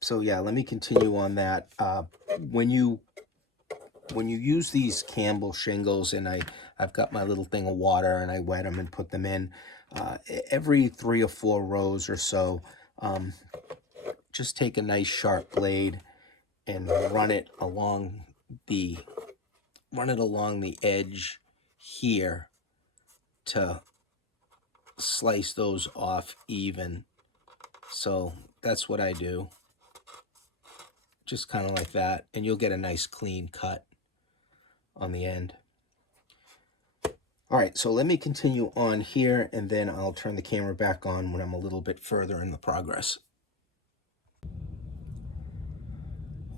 So yeah, let me continue on that. When you use these Campbell shingles, and I've got my little thing of water, and I wet them and put them in, every 3 or 4 rows or so, just take a nice sharp blade and run it along the edge here to slice those off even. So that's what I do, just kind of like that, and you'll get a nice clean cut on the end. All right, so let me continue on here, and then I'll turn the camera back on when I'm a little bit further in the progress.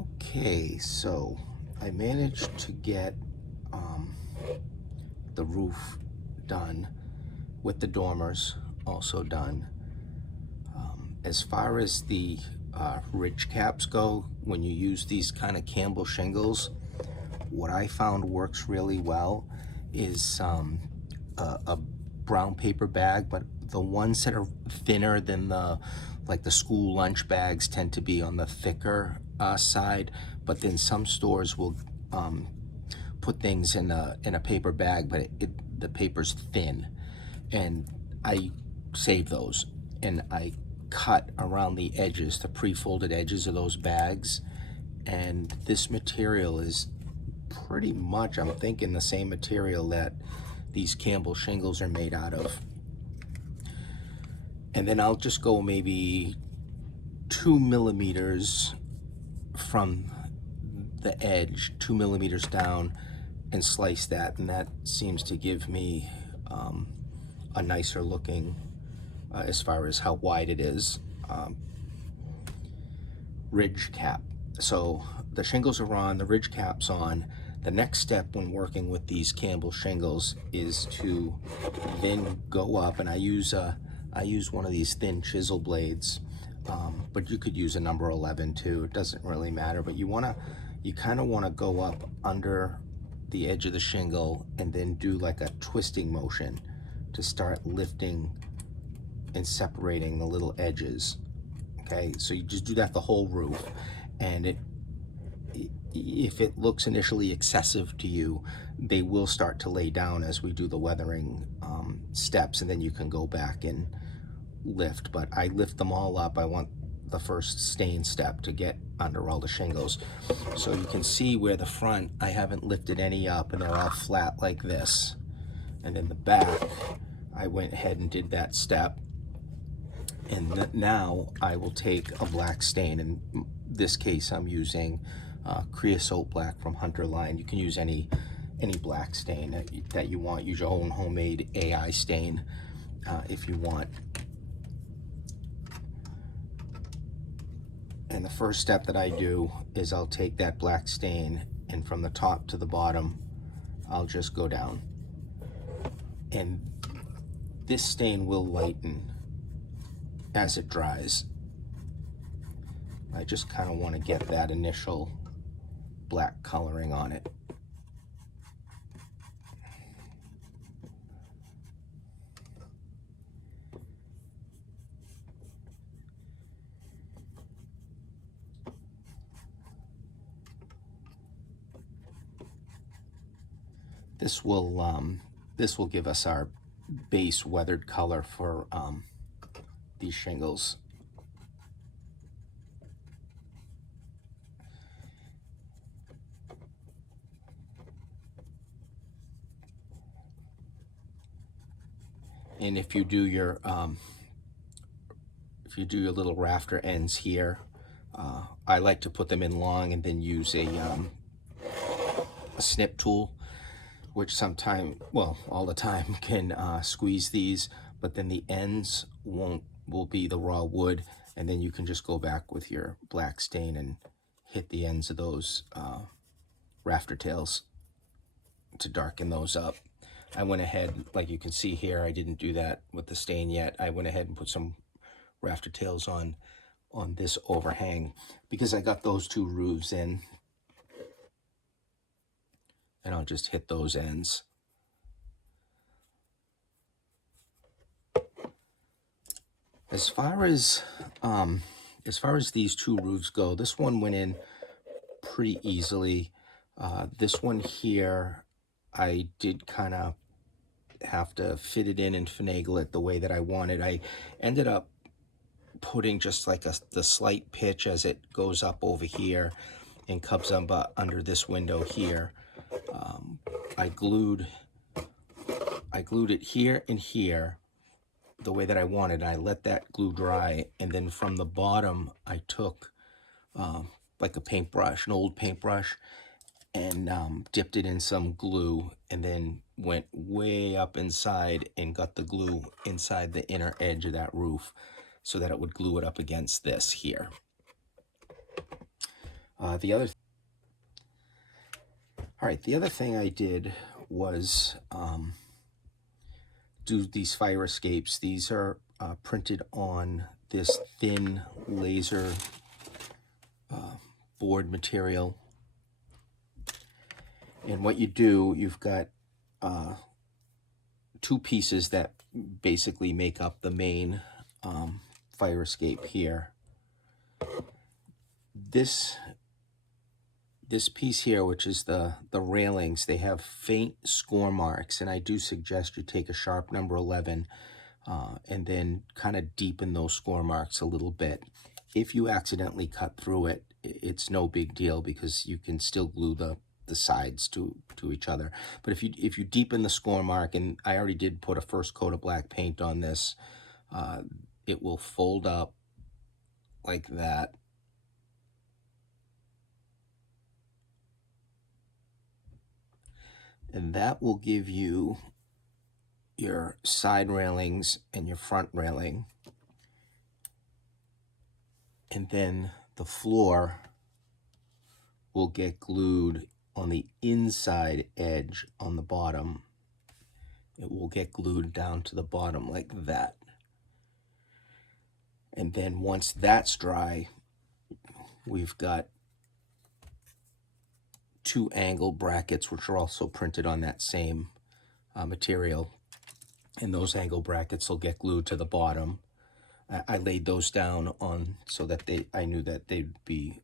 Okay, so I managed to get the roof done, with the dormers also done. As far as the ridge caps go, when you use these kind of Campbell shingles, what I found works really well is a brown paper bag, but the ones that are thinner than the like the school lunch bags tend to be on the thicker side, but then some stores will put things in a paper bag, but the paper's thin, and I save those and I cut around the edges, the pre-folded edges of those bags, and this material is pretty much, I'm thinking, the same material that these Campbell shingles are made out of. And then I'll just go maybe 2 millimeters from the edge, 2 millimeters down, and slice that, and that seems to give me a nicer looking, as far as how wide it is, ridge cap. So the shingles are on, the ridge cap's on. The next step when working with these Campbell shingles is to then go up, and I use one of these thin chisel blades, but you could use a number 11 too. It doesn't really matter, but you kind of want to go up under the edge of the shingle and then do like a twisting motion to start lifting and separating the little edges. Okay, so you just do that the whole roof, and if it looks initially excessive to you, they will start to lay down as we do the weathering steps, and then you can go back and lift. But I lift them all up. I want the first stain step to get under all the shingles. So you can see where the front, I haven't lifted any up, and they're all flat like this. And in the back, I went ahead and did that step. And now I will take a black stain. In this case, I'm using creosote black from Hunter Line. You can use any black stain that you want. Use your own homemade AI stain if you want. And the first step that I do is I'll take that black stain, and from the top to the bottom, I'll just go down. And this stain will lighten as it dries. I just kind of want to get that initial black coloring on it. This will give us our base weathered color for these shingles. And if you do your little rafter ends here, I like to put them in long and then use a snip tool, which sometimes, well, all the time, can squeeze these, but then the ends will be the raw wood, and then you can just go back with your black stain and hit the ends of those rafter tails to darken those up. I went ahead, like you can see here, I didn't do that with the stain yet. I went ahead and put some rafter tails on this overhang because I got those two roofs in. And I'll just hit those ends. As far as these two roofs go, this one went in pretty easily. This one here, I did kind of have to fit it in and finagle it the way that I wanted. I ended up putting just like the slight pitch as it goes up over here and comes up under this window here. I glued it here and here the way that I wanted. I let that glue dry, and then from the bottom I took like a paintbrush, an old paintbrush, and dipped it in some glue, and then went way up inside and got the glue inside the inner edge of that roof so that it would glue it up against this here. The other thing I did was do these fire escapes. These are printed on this thin laser board material. And what you do, you've got two pieces that basically make up the main fire escape here. This piece here, which is the railings, they have faint score marks, and I do suggest you take a sharp number 11 and then kind of deepen those score marks a little bit. If you accidentally cut through it, it's no big deal because you can still glue the sides to each other. But if you deepen the score mark, and I already did put a first coat of black paint on this, it will fold up like that. And that will give you your side railings and your front railing. And then the floor will get glued on the inside edge on the bottom. It will get glued down to the bottom like that. And then once that's dry, we've got 2 angle brackets, which are also printed on that same material. And those angle brackets will get glued to the bottom. I laid those down on so that I knew that they'd be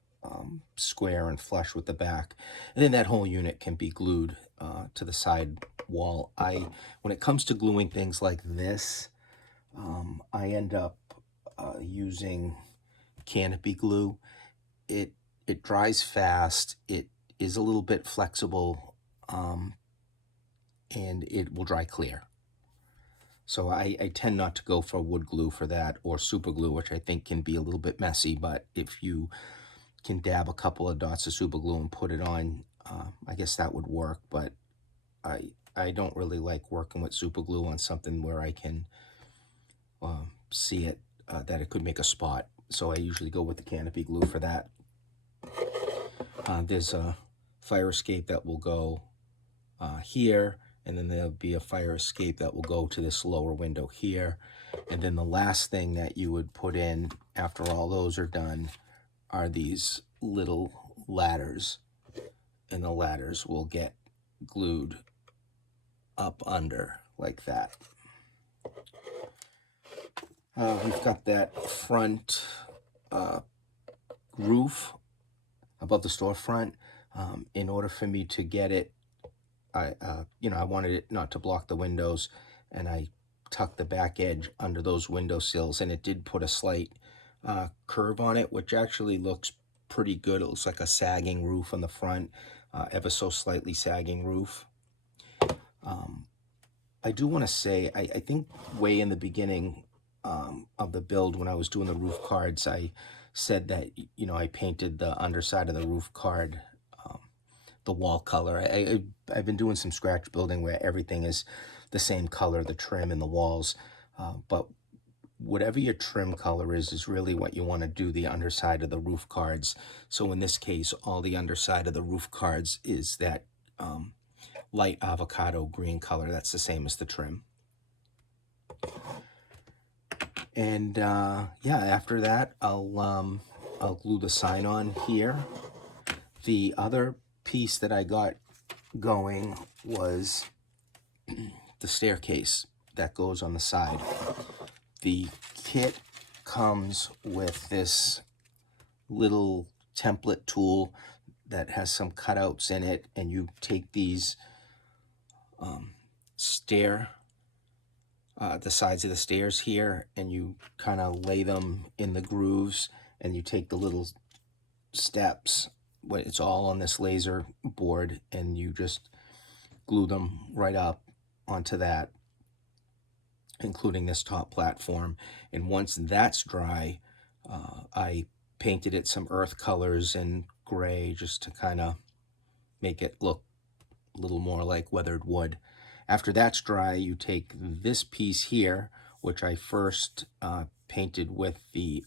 square and flush with the back. And then that whole unit can be glued to the side wall. When it comes to gluing things like this, I end up using canopy glue. It dries fast. It is a little bit flexible, and it will dry clear. So I tend not to go for wood glue for that, or super glue, which I think can be a little bit messy. But if you can dab a couple of dots of super glue and put it on, I guess that would work. But I don't really like working with super glue on something where I can see it, that it could make a spot. So I usually go with the canopy glue for that. There's a fire escape that will go here, and then there'll be a fire escape that will go to this lower window here. And then the last thing that you would put in after all those are done are these little ladders, and the ladders will get glued up under like that. We've got that front roof above the storefront. In order for me to get it, I wanted it not to block the windows, and I tucked the back edge under those window sills, and it did put a slight curve on it, which actually looks pretty good. It looks like a sagging roof on the front, ever so slightly sagging roof. I do want to say, I think way in the beginning of the build, when I was doing the roof cards, I said that, I painted the underside of the roof card the wall color. I've been doing some scratch building where everything is the same color, the trim and the walls, but whatever your trim color is really what you want to do the underside of the roof cards. So in this case, all the underside of the roof cards is that light avocado green color. That's the same as the trim. And yeah, after that, I'll glue the sign on here. The other piece that I got going was the staircase that goes on the side. The kit comes with this little template tool that has some cutouts in it, and you take these the sides of the stairs here, and you kind of lay them in the grooves, and you take the little steps, it's all on this laser board, and you just glue them right up onto that, including this top platform. And once that's dry, I painted it some earth colors and gray just to kind of make it look a little more like weathered wood. After that's dry, you take this piece here, which I first painted with the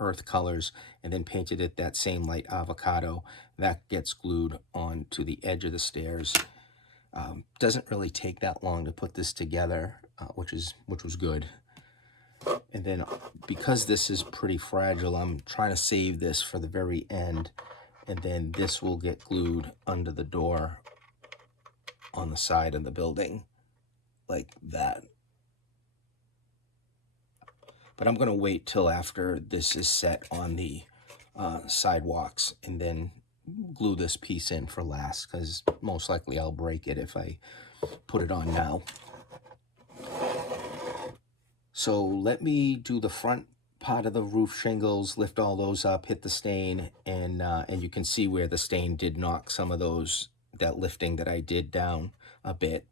earth colors, and then painted it that same light avocado. That gets glued onto the edge of the stairs. Doesn't really take that long to put this together, which was good. And then because this is pretty fragile, I'm trying to save this for the very end, and then this will get glued under the door on the side of the building like that. But I'm going to wait till after this is set on the sidewalks and then glue this piece in for last, because most likely I'll break it if I put it on now. So let me do the front part of the roof shingles, lift all those up, hit the stain, and you can see where the stain did knock some of that lifting that I did down a bit.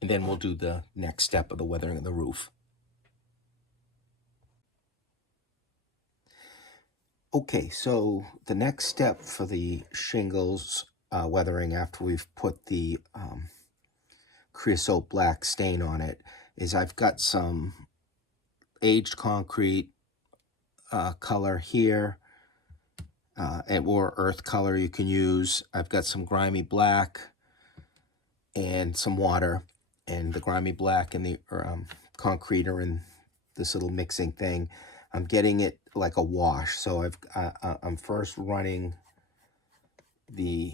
And then we'll do the next step of the weathering of the roof. Okay, so the next step for the shingles weathering after we've put the creosote black stain on it is I've got some aged concrete color here, or earth color you can use. I've got some grimy black and some water, and the grimy black and the concrete are in this little mixing thing. I'm getting it like a wash. So I'm first running the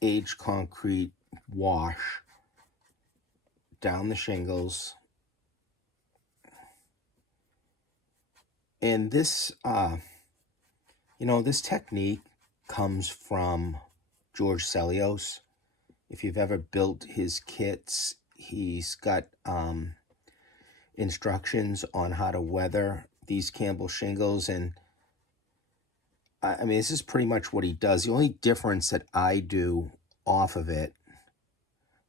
aged concrete wash down the shingles. And this, this technique comes from George Celios. If you've ever built his kits, he's got instructions on how to weather these Campbell shingles. And I mean, this is pretty much what he does. The only difference that I do off of it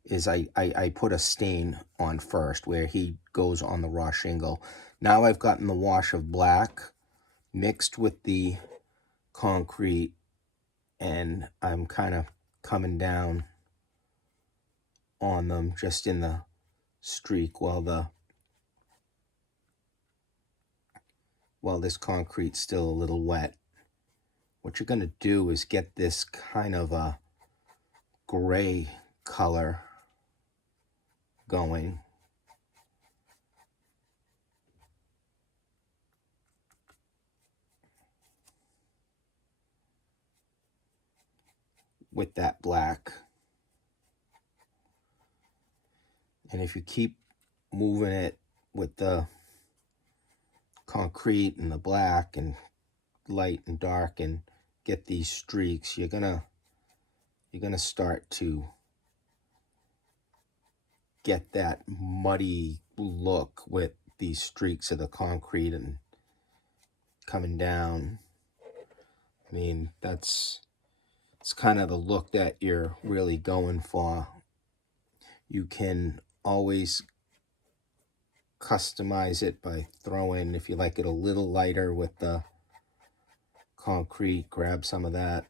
is I put a stain on first where he goes on the raw shingle. Now I've gotten the wash of black mixed with the concrete, and I'm kind of coming down on them just in the streak while this concrete's still a little wet. What you're going to do is get this kind of a gray color going. With that black. And if you keep moving it with the concrete and the black and light and dark and get these streaks, you're gonna start to get that muddy look with these streaks of the concrete and coming down. I mean, it's kind of the look that you're really going for. You can always customize it by throwing, if you like it a little lighter with the concrete, grab some of that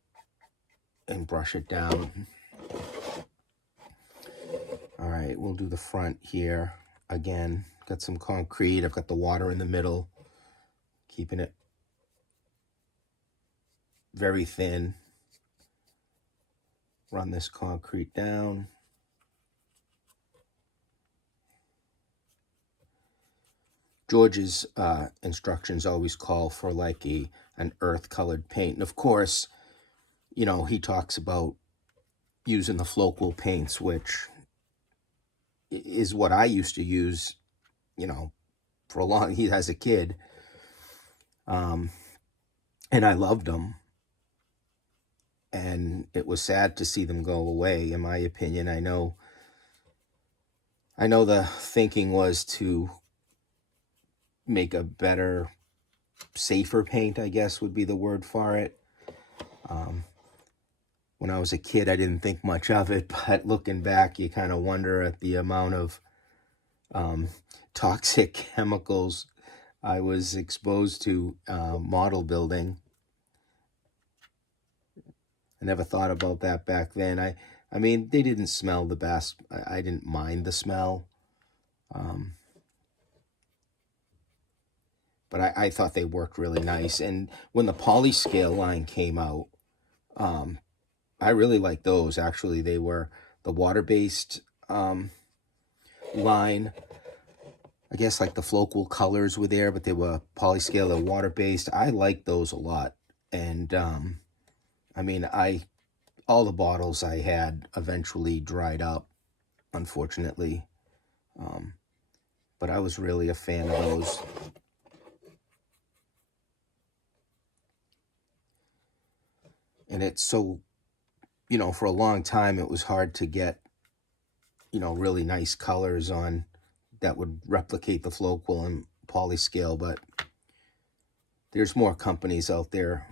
and brush it down. All right, we'll do the front here. Again, got some concrete. I've got the water in the middle, keeping it very thin. Run this concrete down. George's instructions always call for like an earth colored paint. And of course, he talks about using the Flowquil paints, which is what I used to use, for a long, as a kid. And I loved them. And it was sad to see them go away, in my opinion. I know the thinking was to make a better, safer paint, I guess would be the word for it. When I was a kid, I didn't think much of it, but looking back, you kind of wonder at the amount of toxic chemicals I was exposed to model building. I never thought about that back then. I mean, they didn't smell the best. I didn't mind the smell. But I thought they worked really nice. And when the Polyscale line came out, I really liked those. Actually, they were the water-based line. I guess like the Flowquil colors were there, but they were Polyscale, they're water-based. I liked those a lot. And I mean, all the bottles I had eventually dried up, unfortunately. but I was really a fan of those. And it's so, for a long time it was hard to get, really nice colors on that would replicate the Flowquill and Polyscale, but there's more companies out there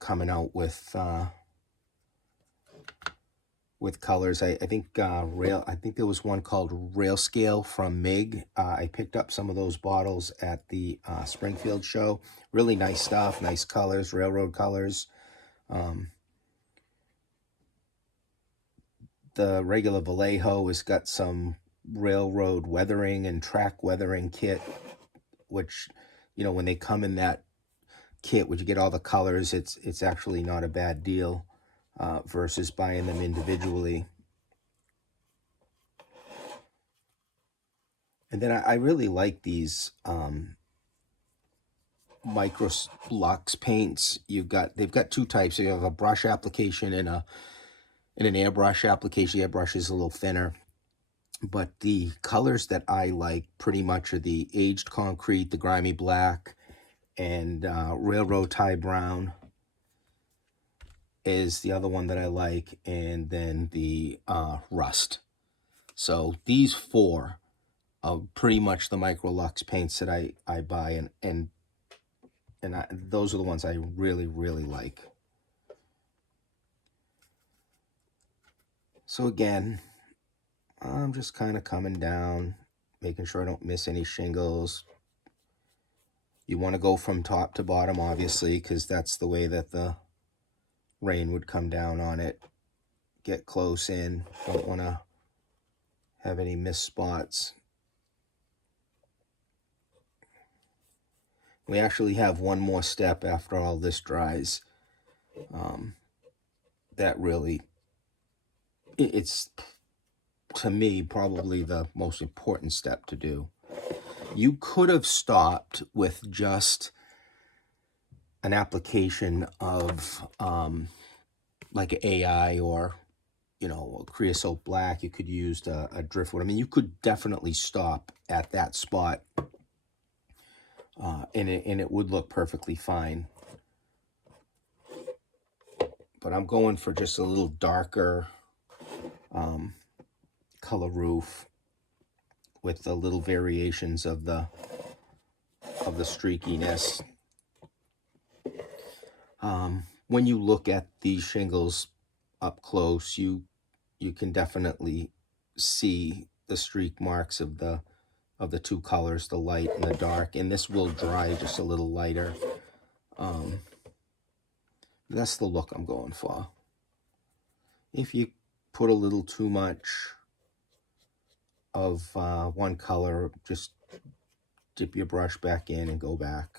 coming out with colors. I think I think there was one called Railscale from MIG. I picked up some of those bottles at the Springfield show. Really nice stuff, nice colors, railroad colors. The regular Vallejo has got some railroad weathering and track weathering kit, which, when they come in that kit, which you get all the colors, it's actually not a bad deal versus buying them individually. And then I really like these Micro Lux paints. They've got two types. You have a brush application and an airbrush application. The airbrush is a little thinner, but the colors that I like pretty much are the aged concrete, the grimy black, and railroad tie brown is the other one that I like, and then the rust. So these four are pretty much the Micro Lux paints that I buy, and those are the ones I really, really like. So again, I'm just kind of coming down, making sure I don't miss any shingles. You want to go from top to bottom, obviously, because that's the way that the rain would come down on it. Get close in. Don't want to have any missed spots. We actually have one more step after all this dries. That really, it's, to me, probably the most important step to do. You could have stopped with just an application of like AI or, creosote black. You could use a driftwood. I mean, you could definitely stop at that spot, and it would look perfectly fine. But I'm going for just a little darker color roof with the little variations of the streakiness. When you look at these shingles up close, you can definitely see the streak marks of the two colors, the light and the dark, and this will dry just a little lighter. That's the look I'm going for. If you put a little too much of one color, just dip your brush back in and go back.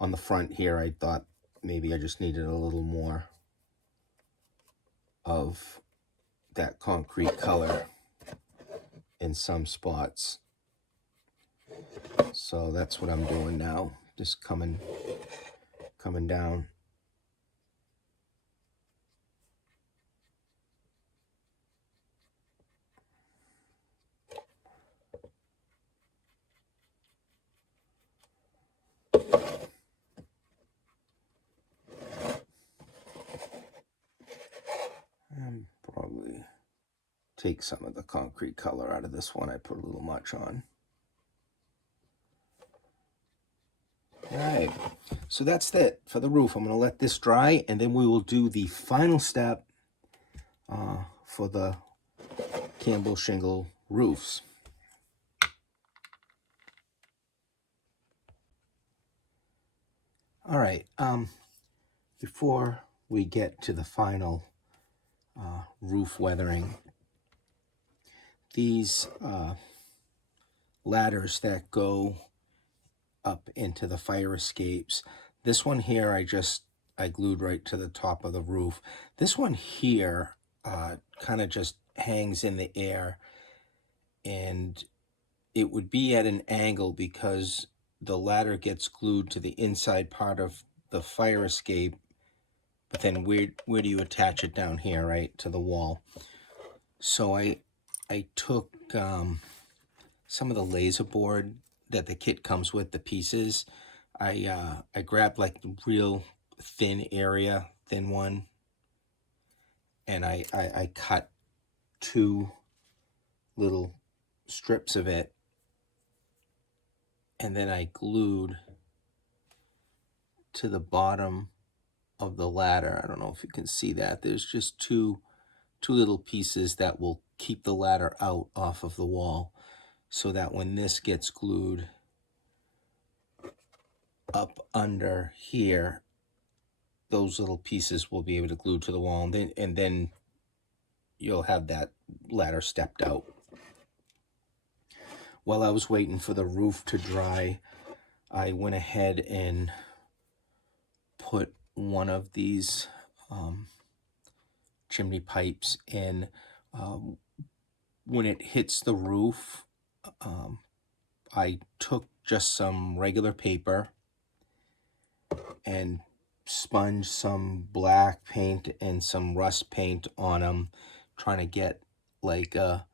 On the front here, I thought maybe I just needed a little more of that concrete color in some spots. So that's what I'm doing now. Just coming down. And probably take some of the concrete color out of this one. I put a little much on. All right, so that's it for the roof. I'm going to let this dry, and then we will do the final step for the Campbell shingle roofs. All right, before we get to the final roof weathering, these ladders that go up into the fire escapes, this one here I glued right to the top of the roof. This one here kind of just hangs in the air, and it would be at an angle because the ladder gets glued to the inside part of the fire escape, but then where do you attach it? Down here, right to the wall. So I took some of the laser board that the kit comes with, the pieces. I grabbed like the real thin area, thin one, and I cut two little strips of it, and then I glued to the bottom of the ladder. I don't know if you can see that. There's just two little pieces that will keep the ladder out off of the wall, so that when this gets glued up under here, those little pieces will be able to glue to the wall, and then you'll have that ladder stepped out. While I was waiting for the roof to dry, I went ahead and put one of these chimney pipes in. When it hits the roof, I took just some regular paper and sponged some black paint and some rust paint on them, trying to get like a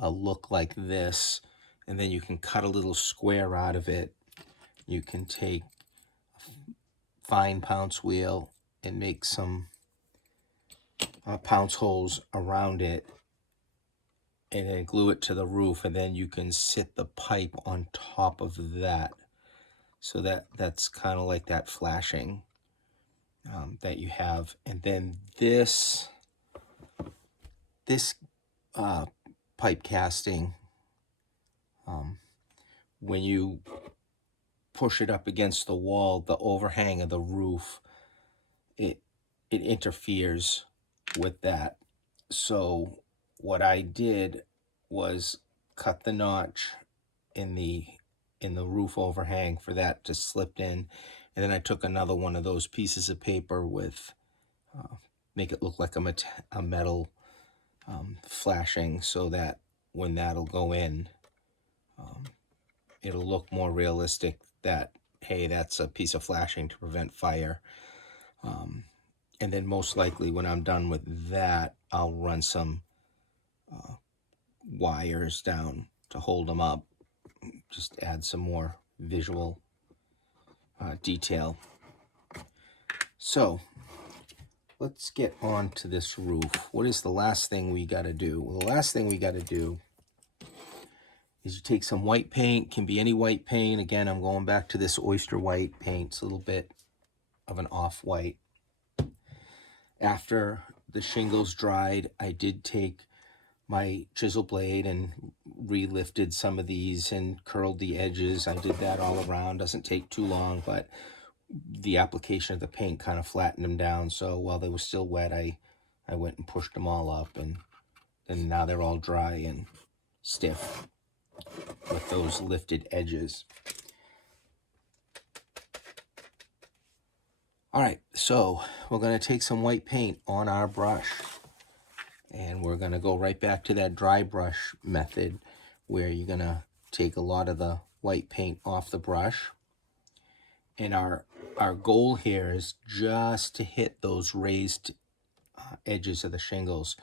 look like this. And then you can cut a little square out of it. You can take fine pounce wheel and make some pounce holes around it, and then glue it to the roof, and then you can sit the pipe on top of that, so that's kind of like that flashing that you have. And then this pipe casting, when you push it up against the wall, the overhang of the roof, it interferes with that. So what I did was cut the notch in the roof overhang for that to slip in, and then I took another one of those pieces of paper with make it look like a metal flashing, so that when that'll go in, it'll look more realistic, that hey, that's a piece of flashing to prevent fire. And then most likely when I'm done with that, I'll run some wires down to hold them up, just add some more visual detail. So let's get on to this roof. What is the last thing we got to do? Well, the last thing we got to do is you take some white paint. Can be any white paint. Again, I'm going back to this oyster white paint. It's a little bit of an off-white. After the shingles dried, I did take my chisel blade and re-lifted some of these and curled the edges. I did that all around. Doesn't take too long, but the application of the paint kind of flattened them down. So while they were still wet, I went and pushed them all up, and now they're all dry and stiff with those lifted edges. All right, so we're going to take some white paint on our brush, and we're going to go right back to that dry brush method, where you're going to take a lot of the white paint off the brush. And our goal here is just to hit those raised edges of the shingles.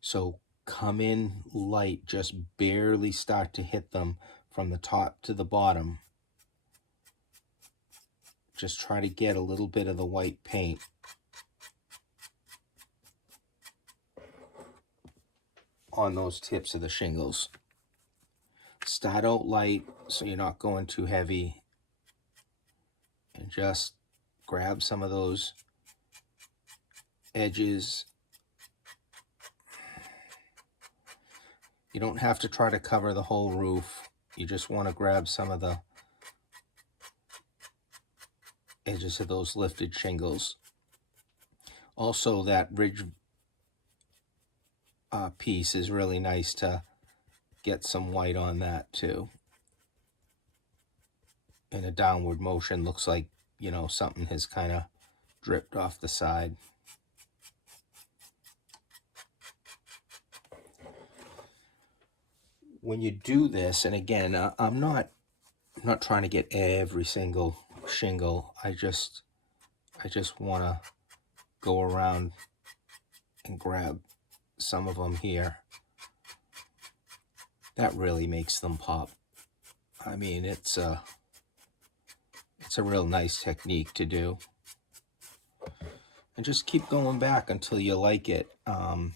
So come in light, just barely start to hit them from the top to the bottom. Just try to get a little bit of the white paint on those tips of the shingles. Start out light so you're not going too heavy, and just grab some of those edges. You don't have to try to cover the whole roof. You just want to grab some of the edges of those lifted shingles. Also, that ridge piece is really nice to get some white on that too. In a downward motion, looks like, you know, something has kind of dripped off the side. When you do this, and again, I'm not trying to get every single shingle. I just want to go around and grab some of them here. That really makes them pop. I mean, it's a real nice technique to do. And just keep going back until you like it. And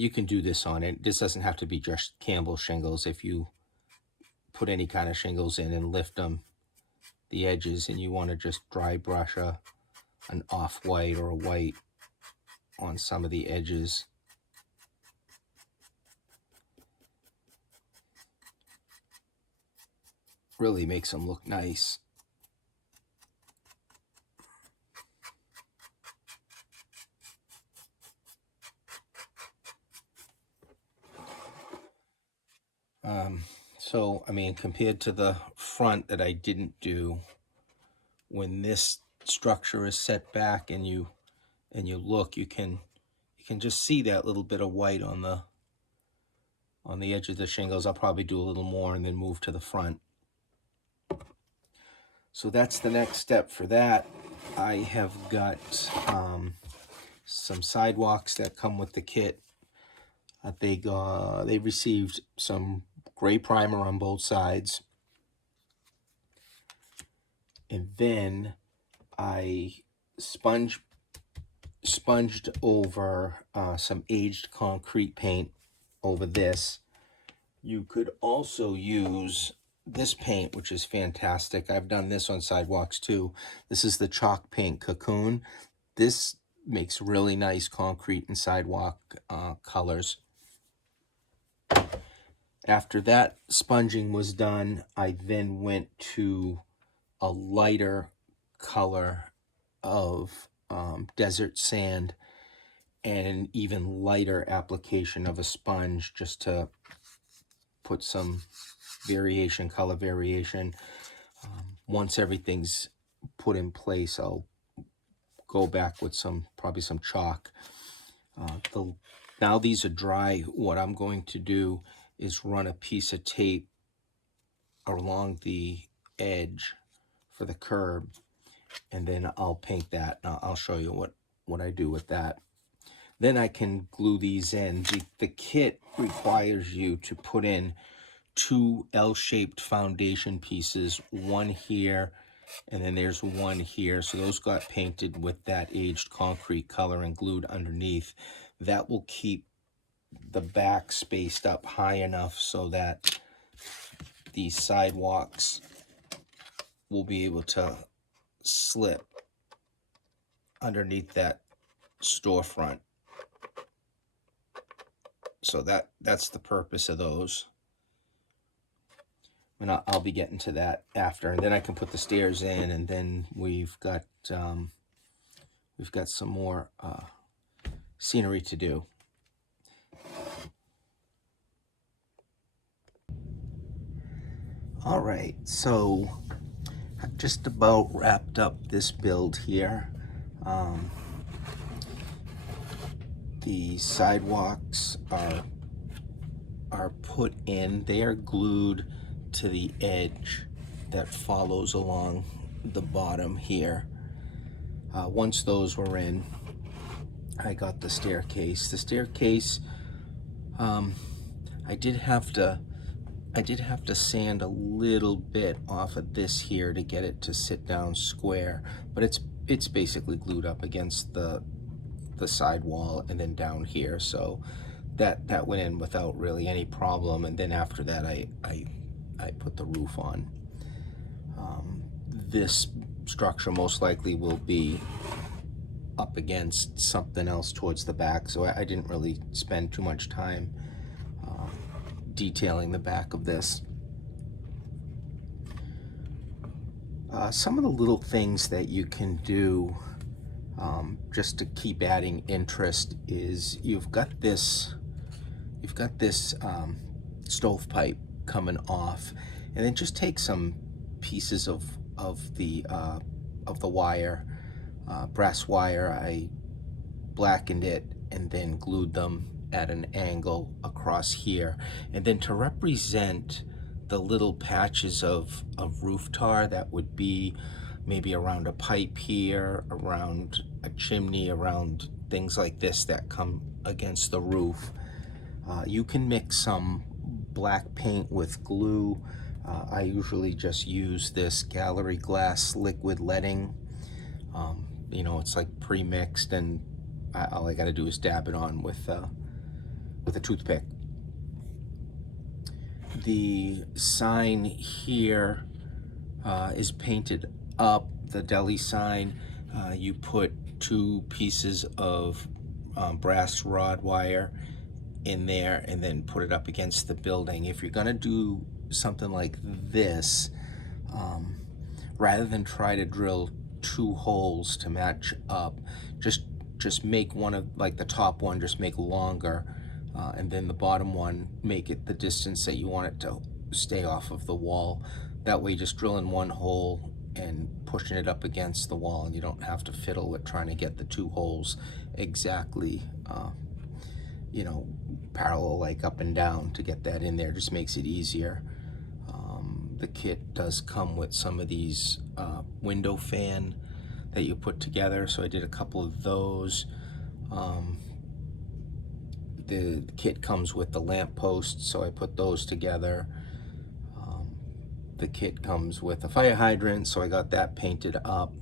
you can do this on it. This doesn't have to be just Campbell shingles. If you put any kind of shingles in and lift them, the edges, and you want to just dry brush an off-white or a white on some of the edges. Really makes them look nice. So, I mean, compared to the front that I didn't do, when this structure is set back and you look, you can just see that little bit of white on the edge of the shingles. I'll probably do a little more and then move to the front. So that's the next step for that. I have got some sidewalks that come with the kit. They received some gray primer on both sides, and then I sponged over some aged concrete paint over this. You could also use this paint, which is fantastic. I've done this on sidewalks too. This is the chalk paint Cocoon. This makes really nice concrete and sidewalk colors. After that sponging was done, I then went to a lighter color of desert sand and an even lighter application of a sponge, just to put some color variation. Once everything's put in place, I'll go back with probably some chalk. Now these are dry. What I'm going to do is run a piece of tape along the edge for the curb, and then I'll paint that. I'll show you what I do with that. Then I can glue these in. The kit requires you to put in 2 L-shaped foundation pieces, one here, and then there's one here. So those got painted with that aged concrete color and glued underneath. That will keep the back spaced up high enough so that these sidewalks will be able to slip underneath that storefront. So that's the purpose of those. And I'll be getting to that after, and then I can put the stairs in, and then we've got some more scenery to do. All right, so I've just about wrapped up this build here. The sidewalks are put in. They are glued to the edge that follows along the bottom here. Once those were in, I got the staircase. The staircase, I did have to sand a little bit off of this here to get it to sit down square, but it's basically glued up against the side wall and then down here, so that went in without really any problem. And then after that, I put the roof on. This structure most likely will be up against something else towards the back, so I didn't really spend too much time detailing the back of this. Some of the little things that you can do just to keep adding interest is you've got this stovepipe coming off, and then just take some pieces of the wire, brass wire. I blackened it and then glued them at an angle across here, and then to represent the little patches of roof tar that would be maybe around a pipe here, around a chimney, around things like this that come against the roof. You can mix some black paint with glue. I usually just use this gallery glass liquid leading. You know, it's like pre-mixed, and all I gotta do is dab it on with a toothpick. The sign here is painted up, the Deli sign. You put 2 pieces of brass rod wire in there and then put it up against the building. If you're gonna do something like this, rather than try to drill 2 holes to match up, just make one of, like the top one, just make longer, and then the bottom one, make it the distance that you want it to stay off of the wall. That way, just drilling 1 hole and pushing it up against the wall, and you don't have to fiddle with trying to get the 2 holes exactly, you know, parallel, like up and down, to get that in there. Just makes it easier. The kit does come with some of these window fan that you put together, so I did a couple of those. The kit comes with the lamp posts, so I put those together. The kit comes with a fire hydrant, so I got that painted up.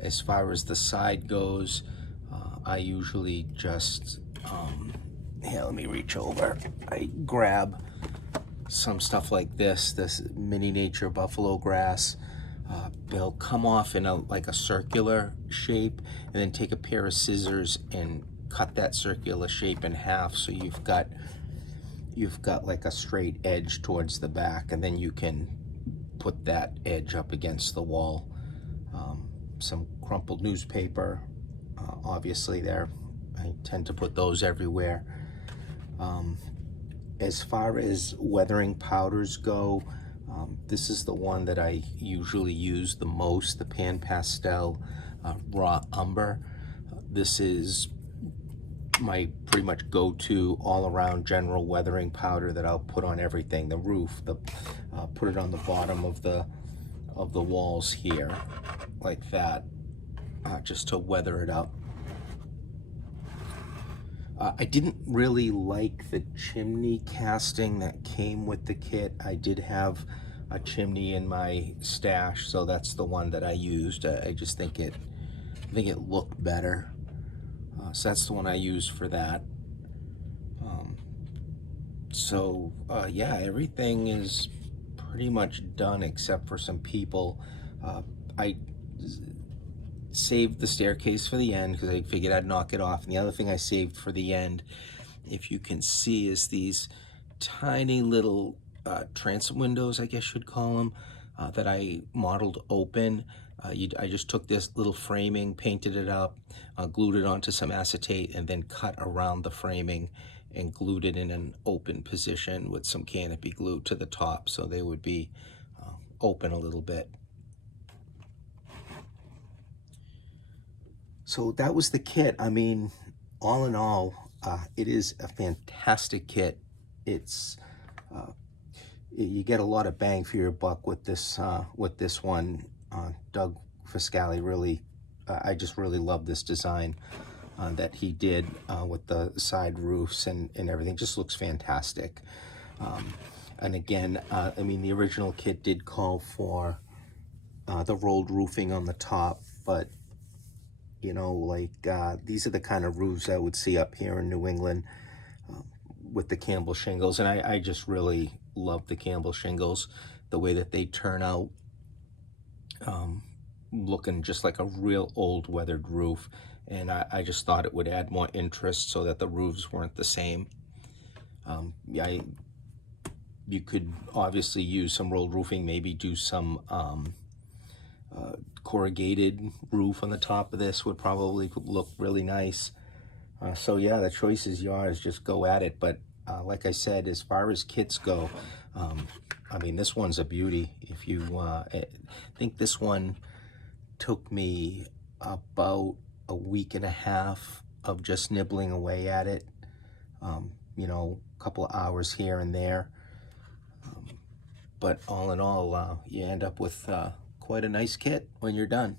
As far as the side goes, I usually just, here, let me reach over. I grab some stuff like this mini nature buffalo grass. They'll come off in like a circular shape, and then take a pair of scissors and cut that circular shape in half, so you've got like a straight edge towards the back, and then you can put that edge up against the wall. Some crumpled newspaper, obviously there. I tend to put those everywhere. As far as weathering powders go, this is the one that I usually use the most, the Pan Pastel Raw Umber. This is my pretty much go-to all-around general weathering powder that I'll put on everything. The roof, put it on the bottom of the walls here, like that, just to weather it up. I didn't really like the chimney casting that came with the kit. I did have a chimney in my stash, so that's the one that I used. I just think it looked better. So that's the one I used for that. Yeah, everything is pretty much done except for some people. I saved the staircase for the end because I figured I'd knock it off. And the other thing I saved for the end, if you can see, is these tiny little transom windows, I guess you'd call them, that I modeled open. I just took this little framing, painted it up, glued it onto some acetate, and then cut around the framing and glued it in an open position with some canopy glue to the top, so they would be open a little bit. So that was the kit. I mean, all in all, it is a fantastic kit. It's you get a lot of bang for your buck with this one. Doug Foscale really, I just really love this design that he did with the side roofs and everything. Just looks fantastic. And again, I mean, the original kit did call for the rolled roofing on the top, but you know, like these are the kind of roofs I would see up here in New England with the Campbell shingles. And I just really love the Campbell shingles, the way that they turn out, looking just like a real old weathered roof. And I just thought it would add more interest so that the roofs weren't the same. You could obviously use some rolled roofing, maybe do some corrugated roof on the top of this would probably look really nice. So yeah, the choice is yours, just go at it. But like I said, as far as kits go, I mean, this one's a beauty. If you, I think this one took me about a week and a half of just nibbling away at it. You know, a couple of hours here and there. But all in all, you end up with quite a nice kit when you're done.